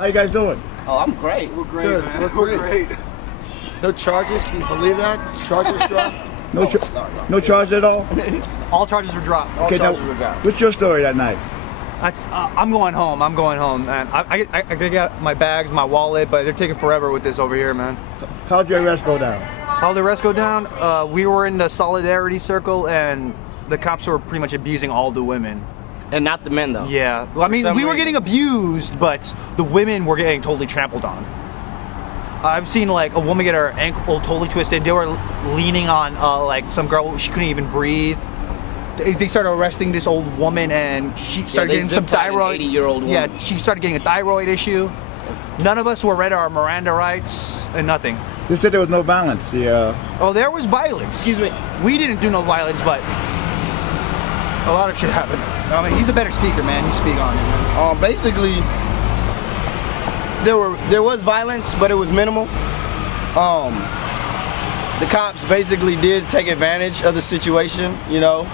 How you guys doing? Oh, I'm great. We're great, Good. man. We're great. No charges, can you believe that? Charges dropped? No charges at all? All charges were dropped. All charges were dropped. What's your story that night? That's, I'm going home. I'm going home, man. I gotta get my bags, my wallet, but they're taking forever with this over here, man. How'd your arrest go down? How the rest go down? We were in the solidarity circle, and the cops were pretty much abusing all the women. And not the men, though. Yeah. Well, I mean, we were getting abused, but the women were getting totally trampled on. I've seen like a woman get her ankle totally twisted. They were leaning on like some girl. She couldn't even breathe. They started arresting this old woman, and she started getting some thyroid. 80-year-old woman. Yeah, she started getting a thyroid issue. None of us were read our Miranda rights and nothing. They said there was no violence. Oh, there was violence. Excuse me. We didn't do no violence, but a lot of shit happened. I mean, he's a better speaker, man. You speak on it, man. Basically, there was violence, but it was minimal. The cops basically did take advantage of the situation, you know.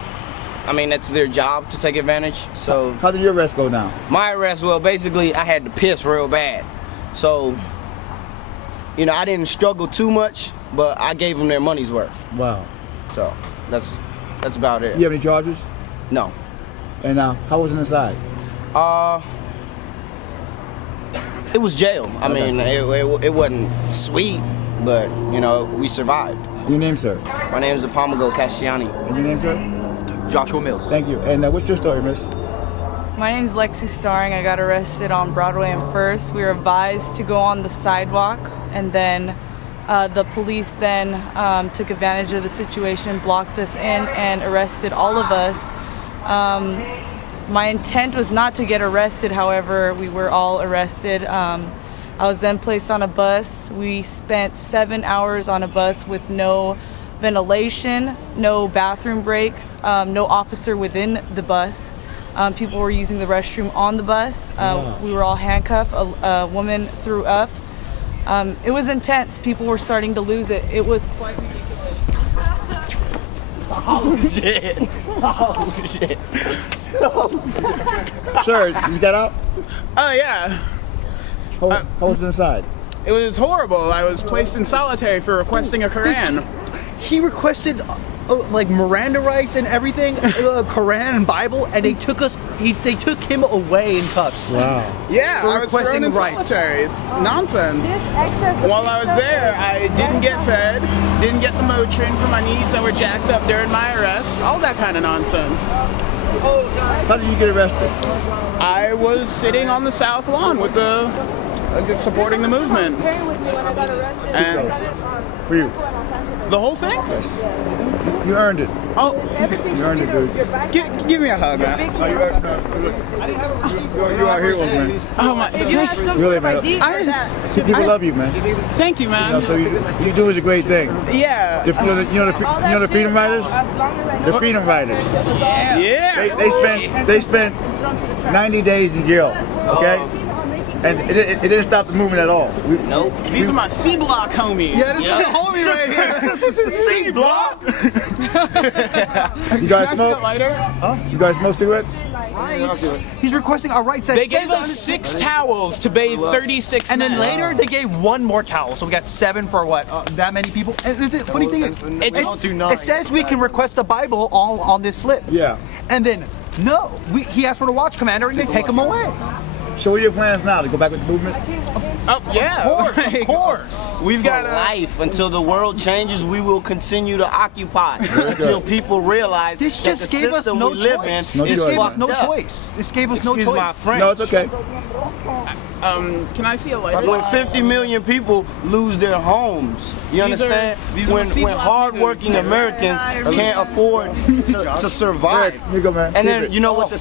I mean, that's their job to take advantage. So How did your arrest go down? my arrest, well, basically, I had to piss real bad. So, you know, I didn't struggle too much, but I gave them their money's worth. Wow. So that's about it. You have any charges? No. And how was it inside? It was jail. I mean, it wasn't sweet, but, you know, we survived. Your name, sir? My name is Apamago Casciani. And your name, sir? Joshua Mills. Thank you. And what's your story, miss? My name's Lexi Starring. I got arrested on Broadway and First. We were advised to go on the sidewalk, and then the police then took advantage of the situation, blocked us in, and arrested all of us. My intent was not to get arrested, however, we were all arrested. I was then placed on a bus. We spent 7 hours on a bus with no ventilation, no bathroom breaks, no officer within the bus. People were using the restroom on the bus. We were all handcuffed. A woman threw up. It was intense. People were starting to lose it. It was quite ridiculous. Oh shit! Oh shit! Sir, you got out? Oh yeah. How was it inside? It was horrible. I was placed in solitary for requesting a Quran. He requested like Miranda rights and everything, Quran and Bible, and they took us. They took him away in cuffs. Wow. Yeah, For I was thrown requesting in rights. solitary. It's nonsense. While I was there, I didn't get fed, didn't get the Motrin for my knees that were jacked up during my arrest, all that kind of nonsense. How did you get arrested? I was sitting on the south lawn with supporting the movement. And For you. the whole thing? You earned it. Oh, You earned it, dude. give me a hug, man. Oh, you are here with me. Oh my! Really, man. People love you, man. Thank you, man. So you do is a great thing. Yeah. You know the Freedom Riders? The Freedom Riders. Yeah. They spent 90 days in jail. Okay. And it didn't stop the movement at all. Nope. These are my C block homies. Yeah, this is the homie right here. This is C block. You guys Can I see smoke? that lighter? Huh? You guys smoke cigarettes? Rights. He's requesting our rights. They gave us 6 towels to bathe 36 And then men. later they gave one more towel, so we got 7 for what? That many people. And the funny thing is, it says we can request the Bible all on this slip. Yeah. And then no, he asked for the watch commander, and they take him away. So what are your plans now? To go back with the movement? Oh yeah. Of course. We've got life until the world changes. We will continue to occupy until people realize This that just the gave us system no we live choice. in This is gave us fucked no up. choice. This gave us no Excuse choice. my French. No, it's okay. Can I see a lighter? When 50 million people lose their homes, you understand? these are When C block hard-working niggas. Americans can't afford to survive, Here you go, man. and Keep then it. you know what the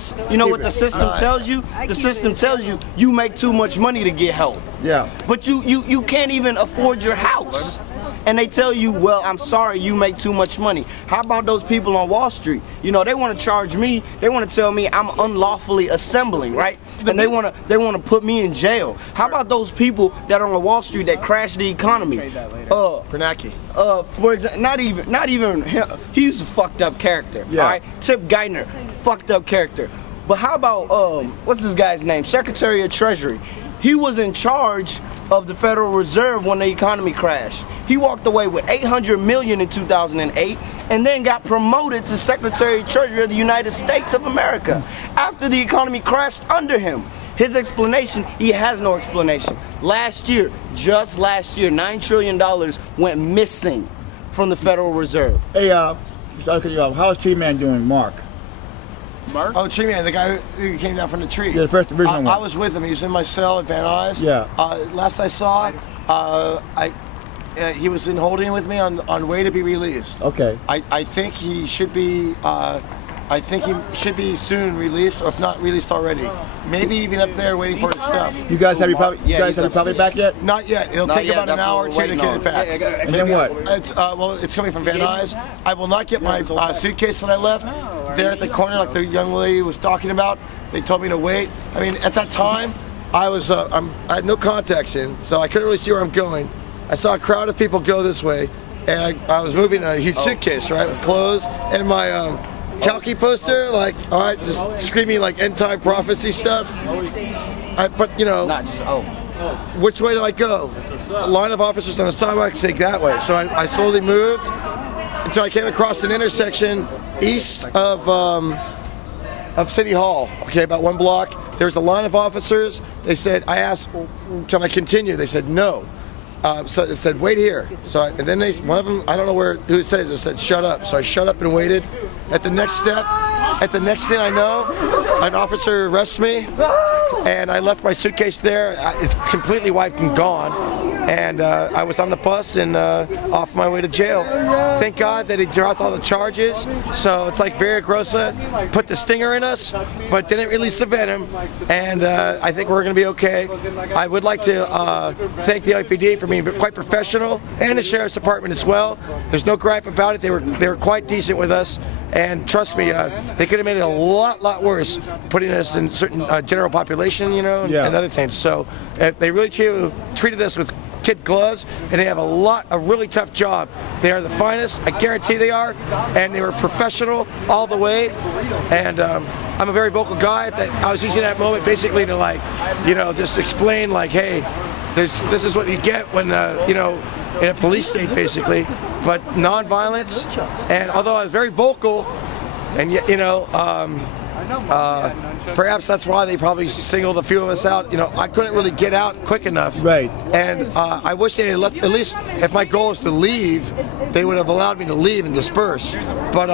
system tells you? The system tells you you make too much money to get help, Yeah. but you can't even afford your house. And they tell you, well, I'm sorry, you make too much money. How about those people on Wall Street? You know, they want to charge me. They want to tell me I'm unlawfully assembling, right? And they want to put me in jail. How about those people that are on Wall Street that crash the economy? Bernanke. For example, not even him. He's a fucked up character. Yeah. All right, Tip Geithner, fucked up character. But how about what's this guy's name? Secretary of Treasury. He was in charge of the Federal Reserve when the economy crashed. He walked away with $800 million in 2008 and then got promoted to Secretary of Treasury of the United States of America after the economy crashed under him. His explanation, he has no explanation. Last year, just last year, $9 trillion went missing from the Federal Reserve. Hey, how's Tree Man doing, Mark? Mark? Oh, Tree Man, the guy who came down from the tree. Yeah, the first division one. I was with him. He was in my cell at Van Nuys. Yeah. Last I saw, he was in holding with me on way to be released. Okay. I think he should be. I think he should be soon released, or if not released already. Maybe even up there waiting for his stuff. You guys have your property back yet? Not yet. It'll take about an hour or two to get it back. And then what? It's coming from Van Nuys. I will not get my suitcase that I left there at the corner, like the young lady was talking about. They told me to wait. I mean, at that time, I had no contacts in, so I couldn't really see where I'm going. I saw a crowd of people go this way, and I was moving a huge suitcase, right, with clothes and my Calky poster, like, all right, just screaming like end time prophecy stuff. But you know, which way do I go? A line of officers on the sidewalk take that way. So I slowly moved until I came across an intersection east of City Hall. Okay, about 1 block. There's a line of officers. They said, I asked, can I continue? They said no. So it said, wait here. So and then one of them, I don't know who it said, it just said, shut up. So I shut up and waited. At the next step, at the next thing I know, an officer arrests me, and I left my suitcase there. It's completely wiped and gone. And I was on the bus and off my way to jail. Thank God that he dropped all the charges. So it's like Vera Grossa put the stinger in us, but didn't release the venom. And I think we're going to be okay. I would like to thank the IPD for being quite professional, and the Sheriff's Department as well. There's no gripe about it. They were quite decent with us. And trust me, they could have made it a lot worse, putting us in certain general population, you know, and other things. So they really treated us with kid gloves, and they have a really tough job. They are the finest, I guarantee they are, and they were professional all the way. And I'm a very vocal guy. I was using that moment basically to, like, you know, just explain, like, hey, this is what you get when, you know, in a police state, basically, but non-violence. And although I was very vocal, and yet, you know, perhaps that's why they probably singled a few of us out. You know, I couldn't really get out quick enough. Right. And I wish they had left. At least if my goal is to leave, they would have allowed me to leave and disperse. But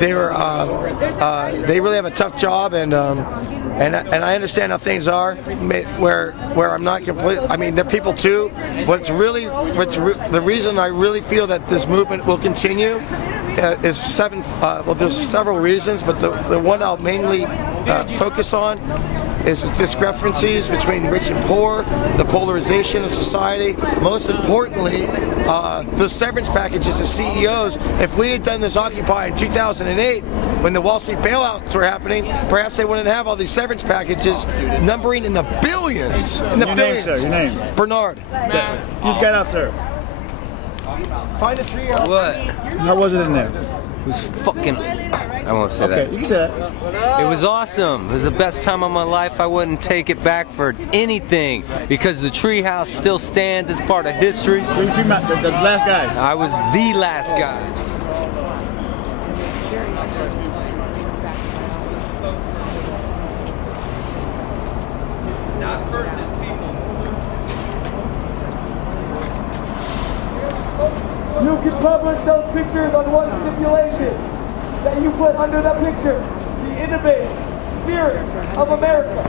they really have a tough job, and I understand how things are, where I'm not completely. I mean, they're people too. The reason I really feel that this movement will continue is well, there's several reasons, but the one I'll mainly focus on is the discrepancies between rich and poor, the polarization of society. Most importantly, the severance packages of CEOs. If we had done this Occupy in 2008, when the Wall Street bailouts were happening, perhaps they wouldn't have all these severance packages numbering in the billions. In the billions. Name, sir, your name? Bernard. You just got out, sir. Find a tree house. What? How was it in there? It was fucking... I won't say that. Okay, you can say that. It was awesome. It was the best time of my life. I wouldn't take it back for anything because the treehouse still stands as part of history. Who were you talking about? The last guys? I was the last guy. You can publish those pictures on one stipulation, that you put under that picture the innovative spirit of America.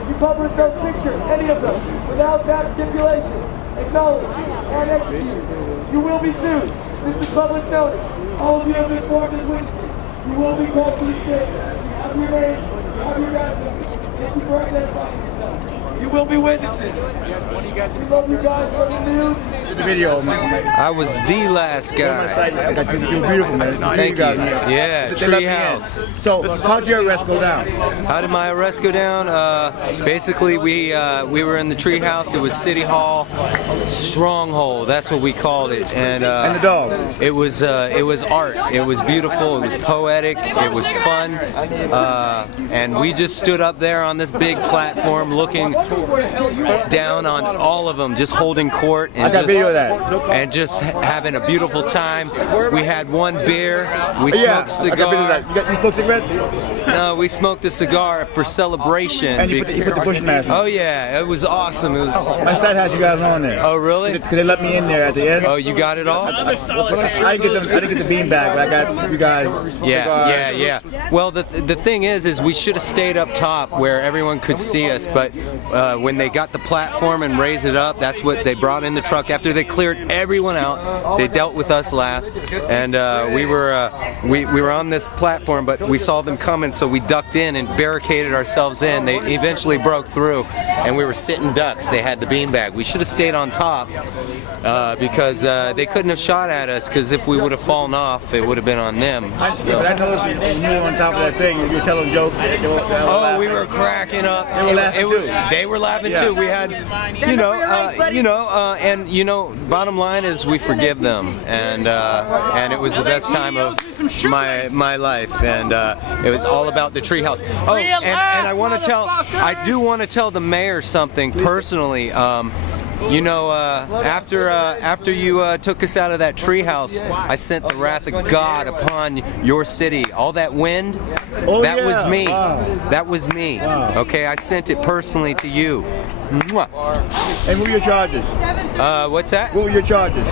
If you publish those pictures, any of them, without that stipulation, acknowledged and executed, you will be sued. This is public notice. All of you have been sworn as witnesses. You will be called to the stand. You have your names, you have your documents. Thank you for identifying yourself. You will be witnesses. We love you guys. Love the news. the video, man. I was the last guy. You're beautiful, man. Thank you. Yeah, treehouse. So, how'd your arrest go down? How did my arrest go down? Basically, we were in the treehouse. It was City Hall Stronghold. That's what we called it. And the dog. It was art. It was beautiful. It was poetic. It was fun. And we just stood up there on this big platform, looking down on all of them, just holding court. And I got video of that. And just having a beautiful time. We had one beer. We smoked a cigar. You smoked cigarettes? No, we smoked a cigar for celebration. And you put the Bushmaster on. Oh yeah, it was awesome. It was. My site has you guys on there. Oh really? Because they let me in there at the end. Oh, you got it all? I didn't get the beanbag, but I got you guys. Yeah. Well, the thing is we should have stayed up top where everyone could see us. But when they got the platform and raised it up, that's what they brought in the truck. After they cleared everyone out, they dealt with us last, and we were on this platform, but we saw them coming, so we ducked in and barricaded ourselves in. They eventually broke through, and we were sitting ducks. They had the beanbag. We should have stayed on top because they couldn't have shot at us, because if we would have fallen off, it would have been on them. But I noticed when you were on top of that thing, you were telling jokes. Oh, we were cracking up. They were laughing too. We had, and bottom line is we forgive them, and it was the best time of my life, and it was all about the treehouse. Oh, and I do want to tell the mayor something personally. After you took us out of that treehouse, I sent the wrath of God upon your city. All that wind, that was me. Wow. That was me. Wow. Okay, I sent it personally to you. Mwah. And what were your charges? What's that? What were your charges?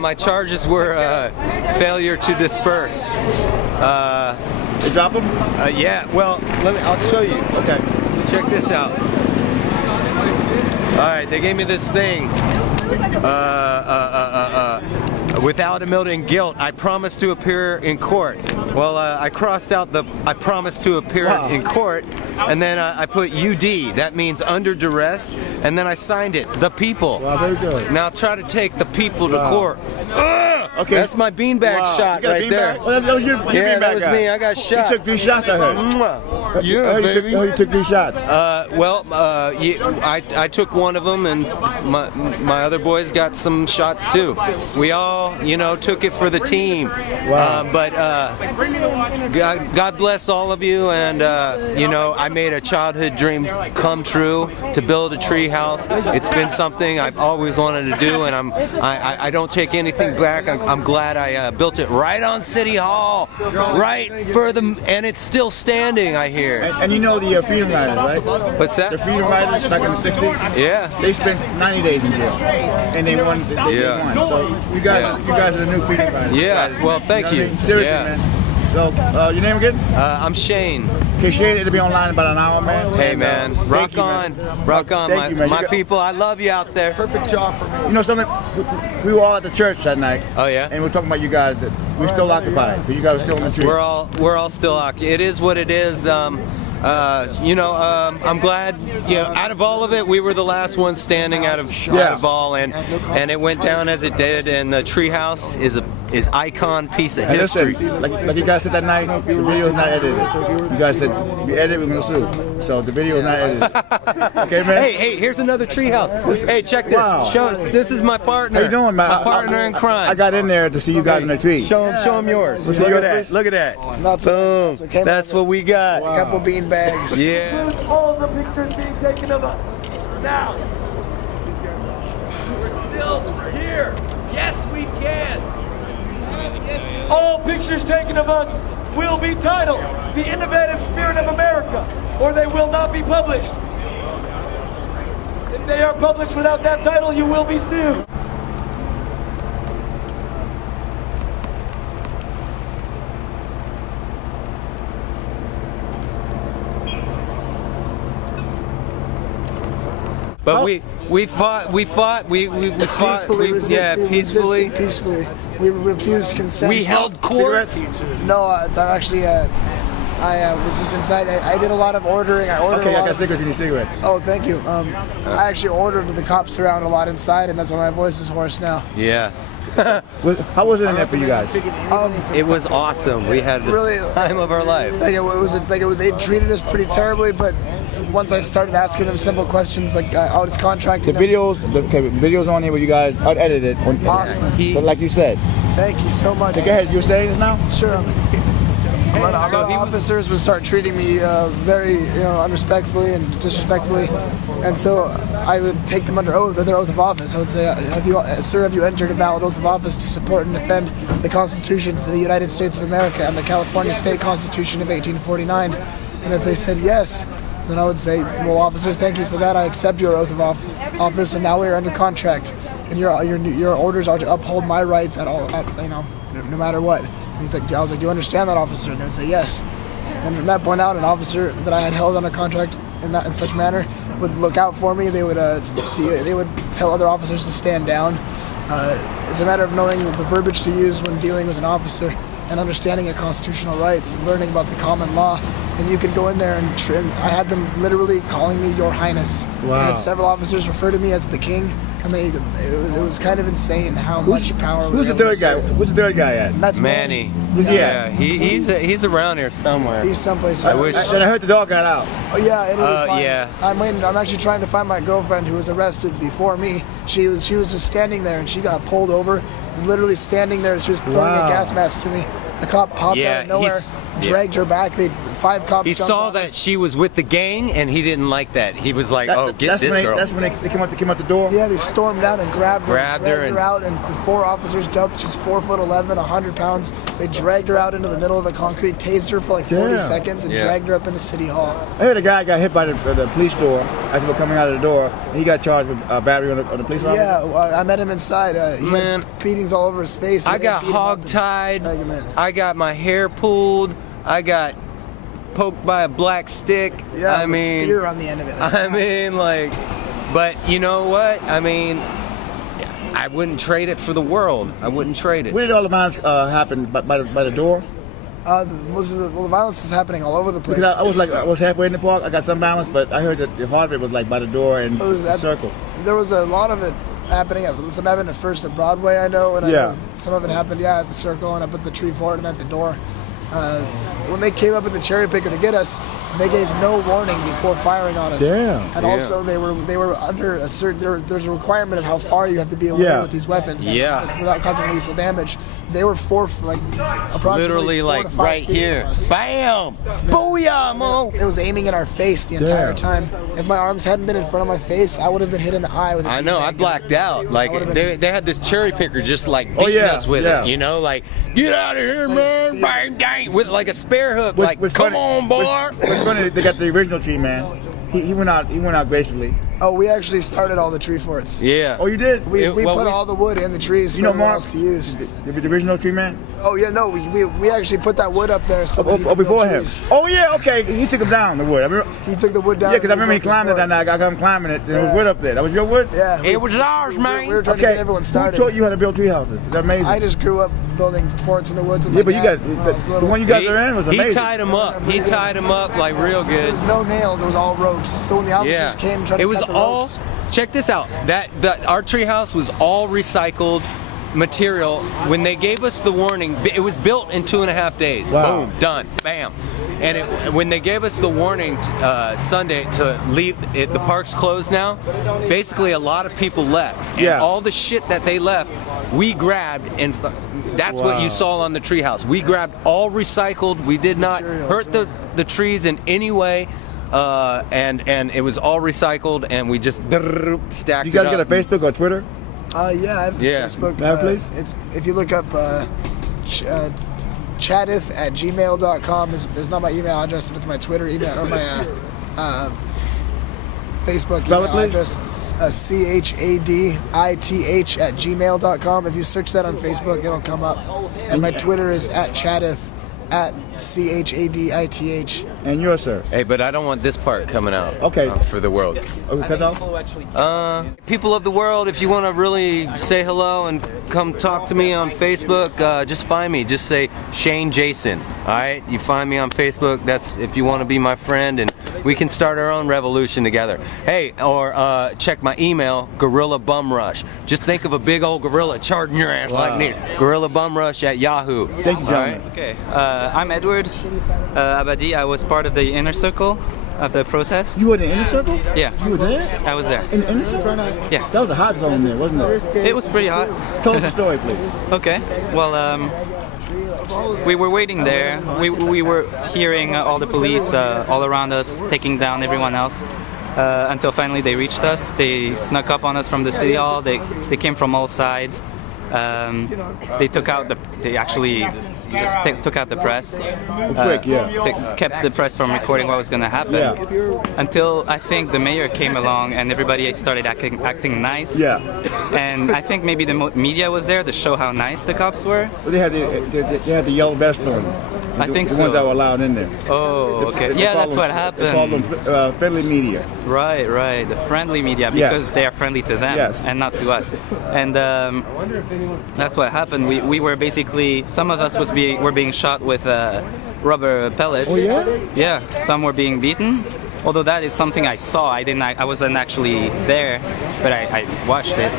My charges were failure to disperse. They drop them? Yeah. Well, I'll show you. Okay. Check this out. All right, they gave me this thing. Without admitting guilt, I promise to appear in court. Well, I crossed out the I promise to appear in court, and then I put UD. That means under duress, and then I signed it. The people. Wow, very good. Now try to take the people to court. Okay. That's my beanbag shot right there. Oh, that was your beanbag that was guy. me. I got shot. You took 3 shots, I heard. Yeah, baby. You took 3 shots. I took one of them, and my other boys got some shots too. We all, took it for the team. Wow. But God bless all of you, and I made a childhood dream come true to build a tree house. It's been something I've always wanted to do, and I don't take anything back. I'm glad I built it right on City Hall, and it's still standing, I hear. And you know the Freedom Riders, right? What's that? The Freedom Riders back in the 60s? Yeah. They spent 90 days in jail, and they won. They won. So you guys are the new Freedom Riders. Yeah, well, thank you. Seriously, man. So, your name again? I'm Shane. Okay, Shane, it'll be online in about an hour, man. Hey, man. Rock on. Rock on, my people. I love you out there. Perfect job for me. You know something? We were all at the church that night. Oh, yeah? And we're talking about you guys, that we're still occupied, but you guys are still in the street. We're all still occupied. It is what it is. I'm glad, out of all of it, we were the last one standing out of all, and it went down as it did, and the treehouse is icon piece of history. Listen, like you guys said that night, the video is not edited. You guys said, if you edit, we're going to sue. So the video is not edited. Okay, man? Hey, here's another treehouse. Hey, check this. Wow. This is my partner. How you doing, man? My partner in crime. I got in there to see you guys in the tree. Show him yours. Look at that. Look at that. Boom. That's what we got. A couple bean bags. Yeah. Here's all the pictures being taken of us. Now. We're still here. Yes, we can. All pictures taken of us will be titled The Innovative Spirit of America, or they will not be published. If they are published without that title, you will be sued. But we fought peacefully peacefully. We refused consent. We held court. No, I'm actually I was just inside. I did a lot of ordering. I ordered Okay, a lot I got of cigarettes and cigarettes. Oh, thank you. I actually ordered the cops around a lot inside, and that's why my voice is hoarse now. Yeah. How was it in there for you guys? It was awesome. We had the time of our life. They treated us pretty terribly, but once I started asking them simple questions, like I was contracting the videos on here where you guys unedited. Awesome. But like you said. Thank you so much. So go ahead. You're saying this now? Sure. A lot of officers would start treating me very, unrespectfully and disrespectfully, and so I would take them under oath, their oath of office. I would say, "Sir, have you entered a valid oath of office to support and defend the Constitution for the United States of America and the California State Constitution of 1849?" And if they said yes, then I would say, "Well, officer, thank you for that. I accept your oath of office, and now we are under contract, and your orders are to uphold my rights at all, no matter what." And I was like, "Do you understand that, officer?" And they would say, "Yes." And from that point out, an officer that I had held under contract in such manner would look out for me. They would they would tell other officers to stand down. It's a matter of knowing the verbiage to use when dealing with an officer and understanding your constitutional rights and learning about the common law. And you could go in there and I had them literally calling me Your Highness. Wow. I had several officers refer to me as the King, and it was kind of insane how much power. Who's the third guy? Who's the third guy at? And that's Manny. Who's he at? Yeah, he's around here somewhere. He's someplace. I wish. I heard the dog got out. Oh yeah, it'll be fine. Yeah. I'm actually trying to find my girlfriend who was arrested before me. She was just standing there and she got pulled over, literally standing there. She was throwing a gas mask to me. A cop popped out of nowhere, dragged her back. 5 cops. He saw that she was with the gang, and he didn't like that. He was like, "Oh, get this girl." That's when they came out the door. Yeah, they stormed out and grabbed her out, and the 4 officers jumped. She's 4'11", 100 pounds. They dragged her out into the middle of the concrete, tased her for like 40 seconds, and dragged her up into City Hall. I heard a guy got hit by the police door as they were coming out of the door. And he got charged with battery on the police officer. Yeah, I met him inside. He had beatings all over his face. I got hog-tied. I got my hair pulled. I got poked by a black stick. Yeah, I mean, spear on the end of it. I mean, like, but you know what? I mean, I wouldn't trade it for the world. I wouldn't trade it. Where did all the violence happen? By the door? The violence is happening all over the place. Because I was halfway in the park. I got some violence, but I heard that the heart of it was like by the door and the circle. There was a lot of it happening. Some happened at first at Broadway, I know, and I know some of it happened, at the circle and up at the tree fort and at the door. When they came up with the cherry picker to get us, they gave no warning before firing on us. And also they were under a certain. There's a requirement of how far you have to be away with these weapons. Without causing lethal damage. They were approximately literally 4 to 5 right feet here. from us. Bam! Booyah, Mo! It was aiming in our face the entire time. If my arms hadn't been in front of my face, I would have been hit in the eye with a I know, I blacked out. Like, they had this cherry picker just like beating us with it, you know, like, get out of here, man, bang, dang, with like a spare hook, come on, boy. What's funny, they got the original tree man. He went out gracefully. Oh, we actually started all the tree forts. Yeah. Oh, you did? We put all the wood in the trees for everyone else to use. The original tree man? Oh, yeah, no, we actually put that wood up there so that he could before build him. trees. Oh, yeah, okay. He took him down, the wood. He took the wood down. Yeah, because I remember he climbed it that night. I got him climbing it. There was wood up there. That was your wood? Yeah. It was ours, man. We were trying to get everyone started. Who taught you how to build tree houses? That's amazing. I just grew up building forts in the woods with my my dad. The one you guys are in was amazing. He tied him up. He tied him up like real good. There was no nails. It was all ropes. So when the officers came trying to cut the ropes. Check this out. Our tree house was all recycled material. When they gave us the warning, it was built in 2.5 days. Wow. Boom, done, bam. And when they gave us the warning Sunday to leave, the park's closed now. Basically, a lot of people left. And all the shit that they left, we grabbed, and that's what you saw on the tree house. We grabbed all recycled. We did not hurt the trees in any way. And it was all recycled, and we just stacked it up. You guys got a Facebook or Twitter? Yeah, I have Facebook. Please? If you look up chatith@gmail.com is not my email address, but it's my Twitter email or my Facebook email address. CHADITH@gmail.com. If you search that on Facebook, it'll come up. And my Twitter is @chatith. Chadith. And yours, sir? Hey, but I don't want this part coming out. Okay. For the world. Okay, cut off? People of the world, if you want to really say hello and come talk to me on Facebook, just find me. Just say Shane Jason. All right, you find me on Facebook. That's if you want to be my friend, and we can start our own revolution together. Hey, or check my email, Gorilla Bum Rush. Just think of a big old gorilla charging your ass like me. Gorilla Bum Rush at Yahoo. Thank you, gentlemen. Okay, I'm Edward Abadi. I was part of the inner circle of the protest. You were in the inner circle? Yeah. You were there? I was there. In the inner circle? Yes. That was a hot zone there, wasn't it? It was pretty hot. Tell us the story, please. Okay. Well, we were waiting there. We were hearing all the police all around us, taking down everyone else. Until finally they reached us. They snuck up on us from the city hall. They came from all sides. They took out they actually just took out the press. Quick, yeah. They kept the press from recording what was going to happen until I think the mayor came along and everybody started acting nice. Yeah. And I think maybe the media was there to show how nice the cops were. So they had the yellow vest on. I think the so. ones that were allowed in there. Oh, okay. Yeah, that's what happened. They call them friendly media. Right. The friendly media, because they are friendly to them and not to us. And that's what happened. We were basically, some of us were being shot with rubber pellets. Oh yeah? Yeah. Some were being beaten. Although that is something I saw. I wasn't actually there, but I watched it.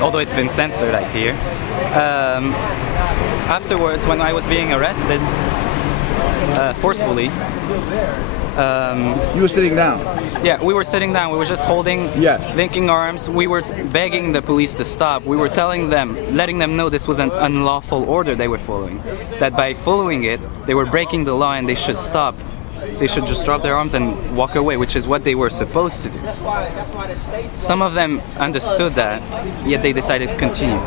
Although it's been censored, I hear. Afterwards, when I was being arrested forcefully. You were sitting down? Yeah, we were sitting down. We were just holding, linking arms. We were begging the police to stop. We were telling them, letting them know this was an unlawful order they were following. That by following it, they were breaking the law and they should stop. They should just drop their arms and walk away, which is what they were supposed to do. Some of them understood that, yet they decided to continue.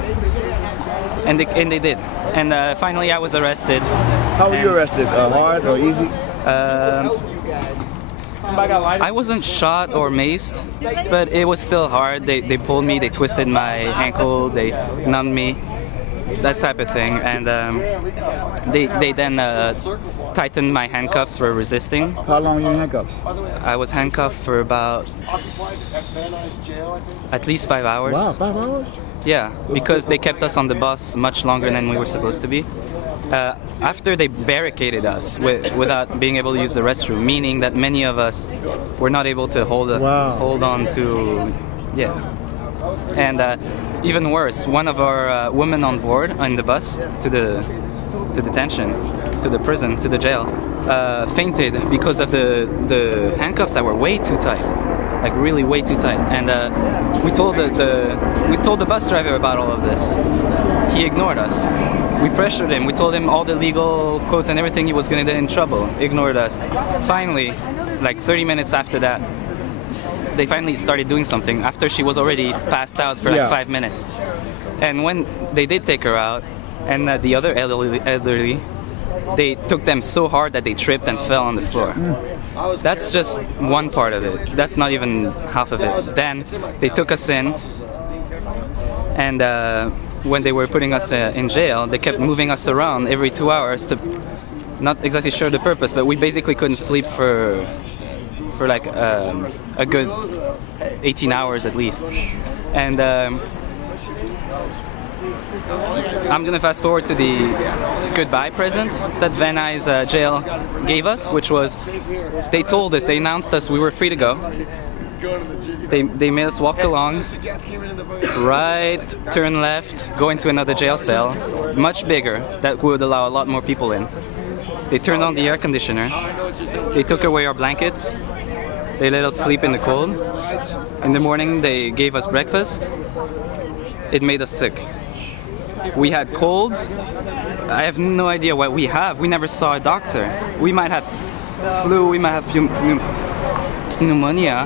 And they did. And finally I was arrested. How were you arrested? Hard or easy? I wasn't shot or maced, but it was still hard. They pulled me, they twisted my ankle, they numbed me, that type of thing. And they then tightened my handcuffs for resisting. How long were you in handcuffs? I was handcuffed for about at least 5 hours. Wow, 5 hours? Yeah, because they kept us on the bus much longer than we were supposed to be. After they barricaded us without being able to use the restroom, meaning that many of us were not able to hold on to, And even worse, one of our women on board on the bus to the detention, to the prison, to the jail, fainted because of the handcuffs that were way too tight. Like really way too tight, and we told the bus driver about all of this. He ignored us. We pressured him. We told him all the legal quotes and everything. He was going to get in trouble. Ignored us. Finally, like 30 minutes after that, they finally started doing something. After she was already passed out for like 5 minutes, and when they did take her out, and the other elderly, they took them so hard that they tripped and fell on the floor. That's just one part of it. That's not even half of it. Then they took us in, and when they were putting us in jail, they kept moving us around every 2 hours to, not exactly sure the purpose, but we basically couldn't sleep for like a good 18 hours at least. And I'm gonna fast forward to the goodbye present that Van Nuys jail gave us, which was, they told us, they announced us we were free to go. They made us walk along, right, turn left, go into another jail cell, much bigger, that would allow a lot more people in. They turned on the air conditioner, they took away our blankets, they let us sleep in the cold. In the morning they gave us breakfast. It made us sick. We had colds. I have no idea what we have. We never saw a doctor. We might have flu, we might have pneumonia.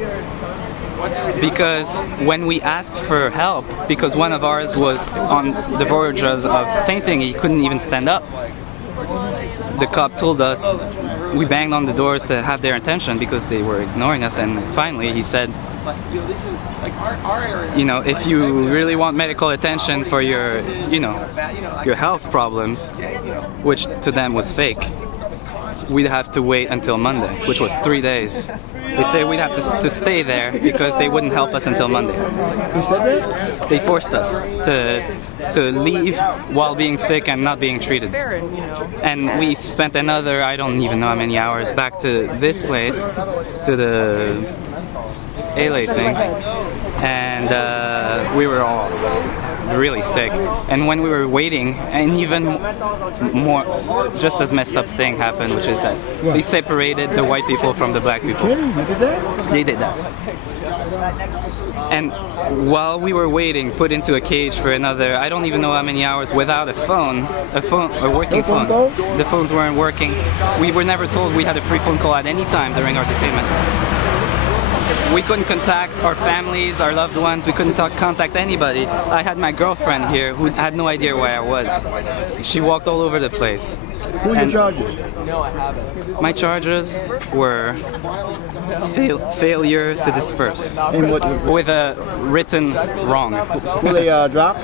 Because when we asked for help, because one of ours was on the verge of fainting, he couldn't even stand up. The cop told us, we banged on the doors to have their attention because they were ignoring us, and finally he said, you know, if you really want medical attention for your, you know, your health problems, which to them was fake, we'd have to wait until Monday, which was 3 days. They say we'd have to stay there because they wouldn't help us until Monday. Who said that? They forced us to leave while being sick and not being treated. And we spent another, I don't even know how many hours, back to this place, to the L.A. thing, and we were all really sick. And when we were waiting, an even more, just as messed up thing happened, which is that they separated the white people from the black people. They did that. And while we were waiting, put into a cage for another, I don't even know how many hours, without a working phone. The phones weren't working. We were never told we had a free phone call at any time during our detainment. We couldn't contact our families, our loved ones. We couldn't contact anybody. I had my girlfriend here who had no idea where I was. She walked all over the place. Who are your charges? My charges were failure to disperse. With a written wrong. Were they dropped?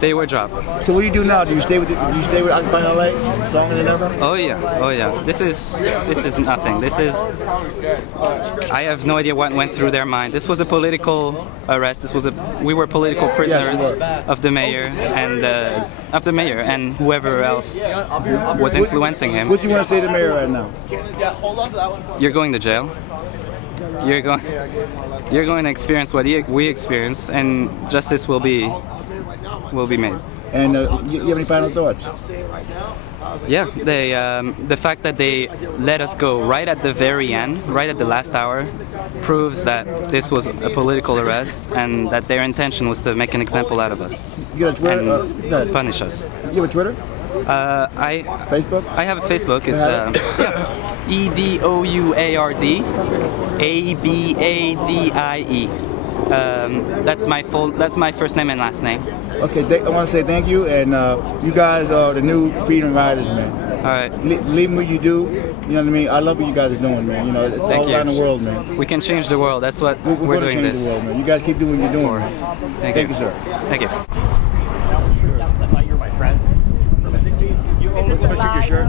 They were dropped. So what do you do now? Do you stay with Occupy L.A. longer than ever? Oh yeah. This is nothing. I have no idea what went through their mind. This was a political arrest. We were political prisoners of the mayor and whoever else was influencing him. What do you want to say to the mayor right now? You're going to jail. You're going to experience what we experienced, and justice will be made. And you have any final thoughts? Yeah, the fact that they let us go right at the very end, right at the last hour, proves that this was a political arrest and that their intention was to make an example out of us. You got a Twitter? And punish us. You have a Twitter? Facebook? I have a Facebook. It's EDOUARD ABADIE. That's my first name and last name. Okay, I want to say thank you, and you guys are the new freedom riders, man. All right. Leave what you do. You know what I mean? I love what you guys are doing, man. You know, it's all around the world, man. We can change the world. That's what we're doing. Change the world, man. You guys keep doing what you're doing. Thank you, sir. Thank you. You're my friend. Let me shoot your shirt.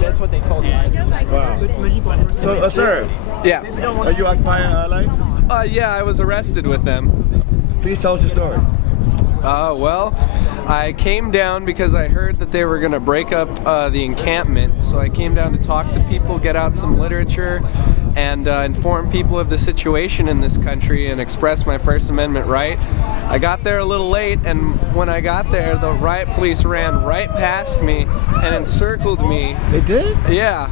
That's what they told us. Wow. So, sir. Yeah. Are you occupying LA? Yeah, I was arrested with them. Please tell us your story. Well, I came down because I heard that they were going to break up the encampment, so I came down to talk to people, get out some literature, and inform people of the situation in this country and express my First Amendment right. I got there a little late, and when I got there, the riot police ran right past me and encircled me. They did? Yeah,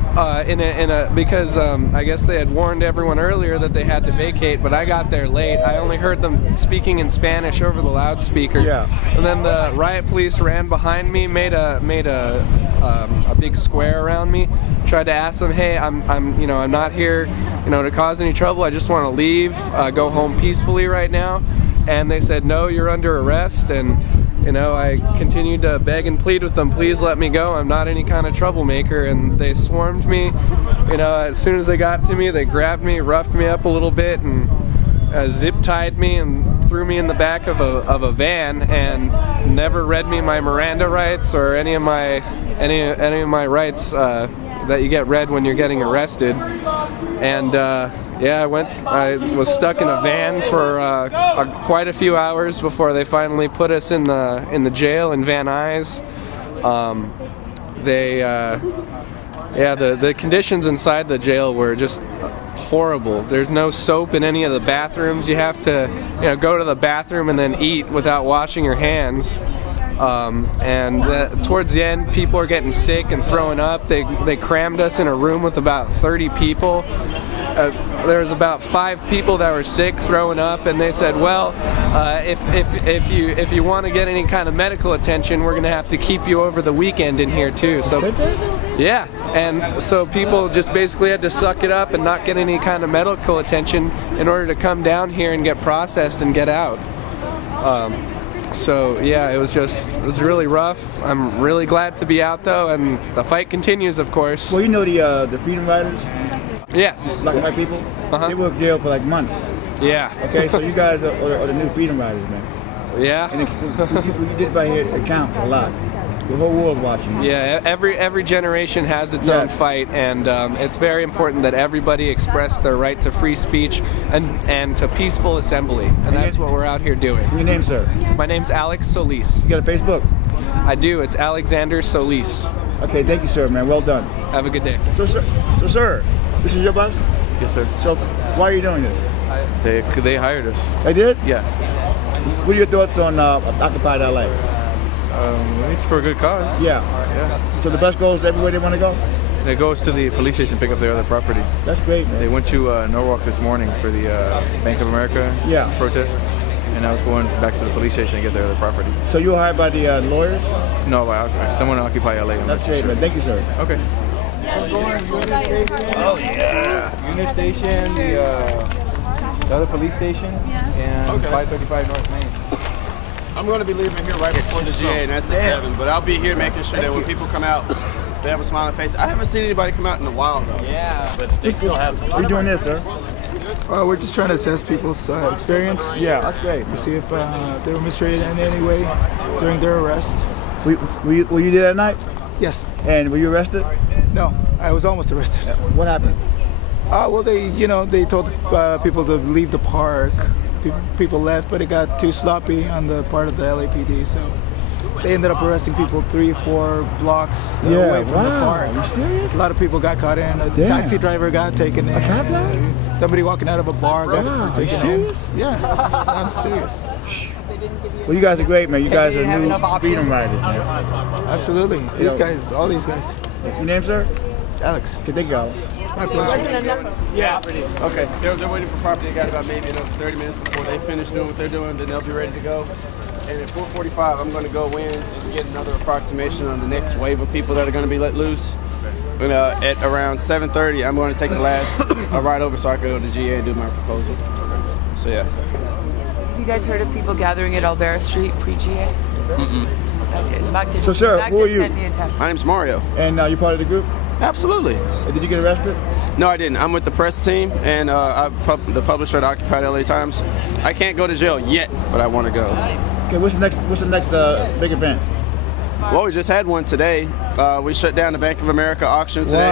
because I guess they had warned everyone earlier that they had to vacate, but I got there late. I only heard them speaking in Spanish over the loudspeaker. Yeah. And then the riot police ran behind me, made a big square around me. Tried to ask them, hey, I'm not here, to cause any trouble. I just want to leave, go home peacefully right now. And they said, no, you're under arrest. And I continued to beg and plead with them, please let me go. I'm not any kind of troublemaker. And they swarmed me. As soon as they got to me, they grabbed me, roughed me up a little bit, and zip tied me and threw me in the back of a van, and never read me my Miranda rights or any of my rights that you get read when you're getting arrested. And yeah, I was stuck in a van for quite a few hours before they finally put us in the jail in Van Nuys. The conditions inside the jail were just horrible. There's no soap in any of the bathrooms. You have to, go to the bathroom and then eat without washing your hands. Towards the end, people are getting sick and throwing up. They crammed us in a room with about 30 people. There was about 5 people that were sick, throwing up, and they said, well, if you want to get any kind of medical attention, we're going to have to keep you over the weekend in here too. So, yeah, and so people just basically had to suck it up and not get any kind of medical attention in order to come down here and get processed and get out. So yeah, it was really rough. I'm really glad to be out though, and the fight continues, of course. Well, the Freedom Riders. Yes. Black people. They were in jail for like months. Yeah. Okay, so you guys are the new Freedom Riders, man. Yeah. And you did by here account for a lot. The whole world watching. Yeah, every generation has its own fight, and it's very important that everybody express their right to free speech and to peaceful assembly, and that's what we're out here doing. Your name, sir? My name's Alex Solis. You got a Facebook? I do. It's Alexander Solis. Okay, thank you, sir, man. Well done. Have a good day. So, sir, this is your bus? Yes, sir. So, why are you doing this? They hired us. They did? Yeah. What are your thoughts on Occupy L.A.? It's for a good cause. Yeah. So the bus goes everywhere they want to go? It goes to the police station to pick up their other property. That's great, man. They went to Norwalk this morning for the Bank of America protest, and I was going back to the police station to get their other property. So you were hired by the lawyers? No, by someone at Occupy L.A. That's great, man. Thank you, sir. Okay. Oh, yeah. Unit Station, the other police station, and 535 North Main. I'm going to be leaving here right before the GA, and that's at 7. But I'll be here making sure that when people come out, they have a smiling face. I haven't seen anybody come out in a while, though. Yeah. But they still have. What are you doing this, sir? We're just trying to assess people's experience. Yeah, that's great. To see if they were mistreated in any way during their arrest. Were you there that night? Yes. And were you arrested? No, I was almost arrested. What happened? Well, they told people to leave the park. People left, but it got too sloppy on the part of the LAPD, so they ended up arresting people 3-4 blocks away from the park. Are you serious? A lot of people got caught in. A taxi driver got taken in. A cab driver? Somebody walking out of a bar got taken in. Are you serious? Yeah, I'm serious. Well, you guys are great, man. You guys are new freedom riders. Absolutely. These guys, all these guys. Your name, sir? Alex. Okay, thank you, Alex. My pleasure. Yeah. Okay. They're waiting for property. They got about maybe another 30 minutes before they finish doing what they're doing. Then they'll be ready to go. And at 4:45, I'm going to go in and get another approximation on the next wave of people that are going to be let loose. And, at around 7:30, I'm going to take the last ride over so I can go to GA and do my proposal. So yeah. Have you guys heard of people gathering at Alvera Street pre-GA? Mm-mm. So, sir, who are you? My name's Mario. And you're part of the group? Absolutely. Did you get arrested? No, I didn't. I'm with the press team and the publisher at Occupy L.A. Times. I can't go to jail yet, but I want to go. Okay, what's the next big event? Well, we just had one today. We shut down the Bank of America auction today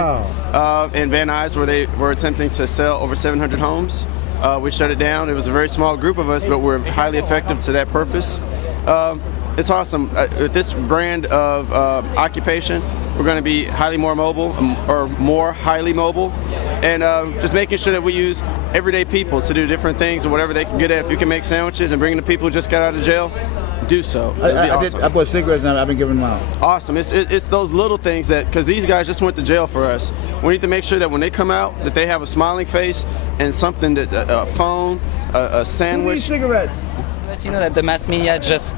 in Van Nuys, where they were attempting to sell over 700 homes. We shut it down. It was a very small group of us, but we're highly effective to that purpose. It's awesome. With this brand of occupation, we're going to be highly more mobile, or more highly mobile, and just making sure that we use everyday people to do different things and whatever they can get at. If you can make sandwiches and bring the people who just got out of jail, do so. I bought cigarettes and I've been giving them out. Awesome. It's those little things that, because these guys just went to jail for us, we need to make sure that when they come out, that they have a smiling face and something, that a phone, a sandwich. Cigarettes. Let you know that the mass media just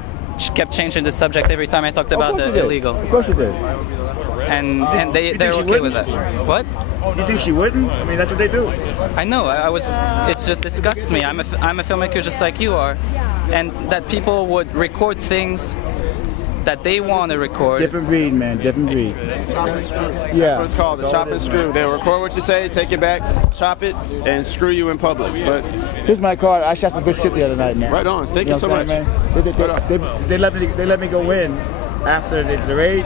kept changing the subject every time I talked about the illegal. Of course it did. And they're okay with that. What? You think she wouldn't? I mean, that's what they do. I know. It just disgusts me. I'm a filmmaker just like you are, and that people would record things that they want to record. Different breed, man. Different breed. Chop and screw. Yeah. That's what it's called. The chop and screw. They'll record what you say, take it back, chop it, and screw you in public. But here's my card. I shot some good shit the other night, man. Right on. Thank you so much. They let me go in after the raid.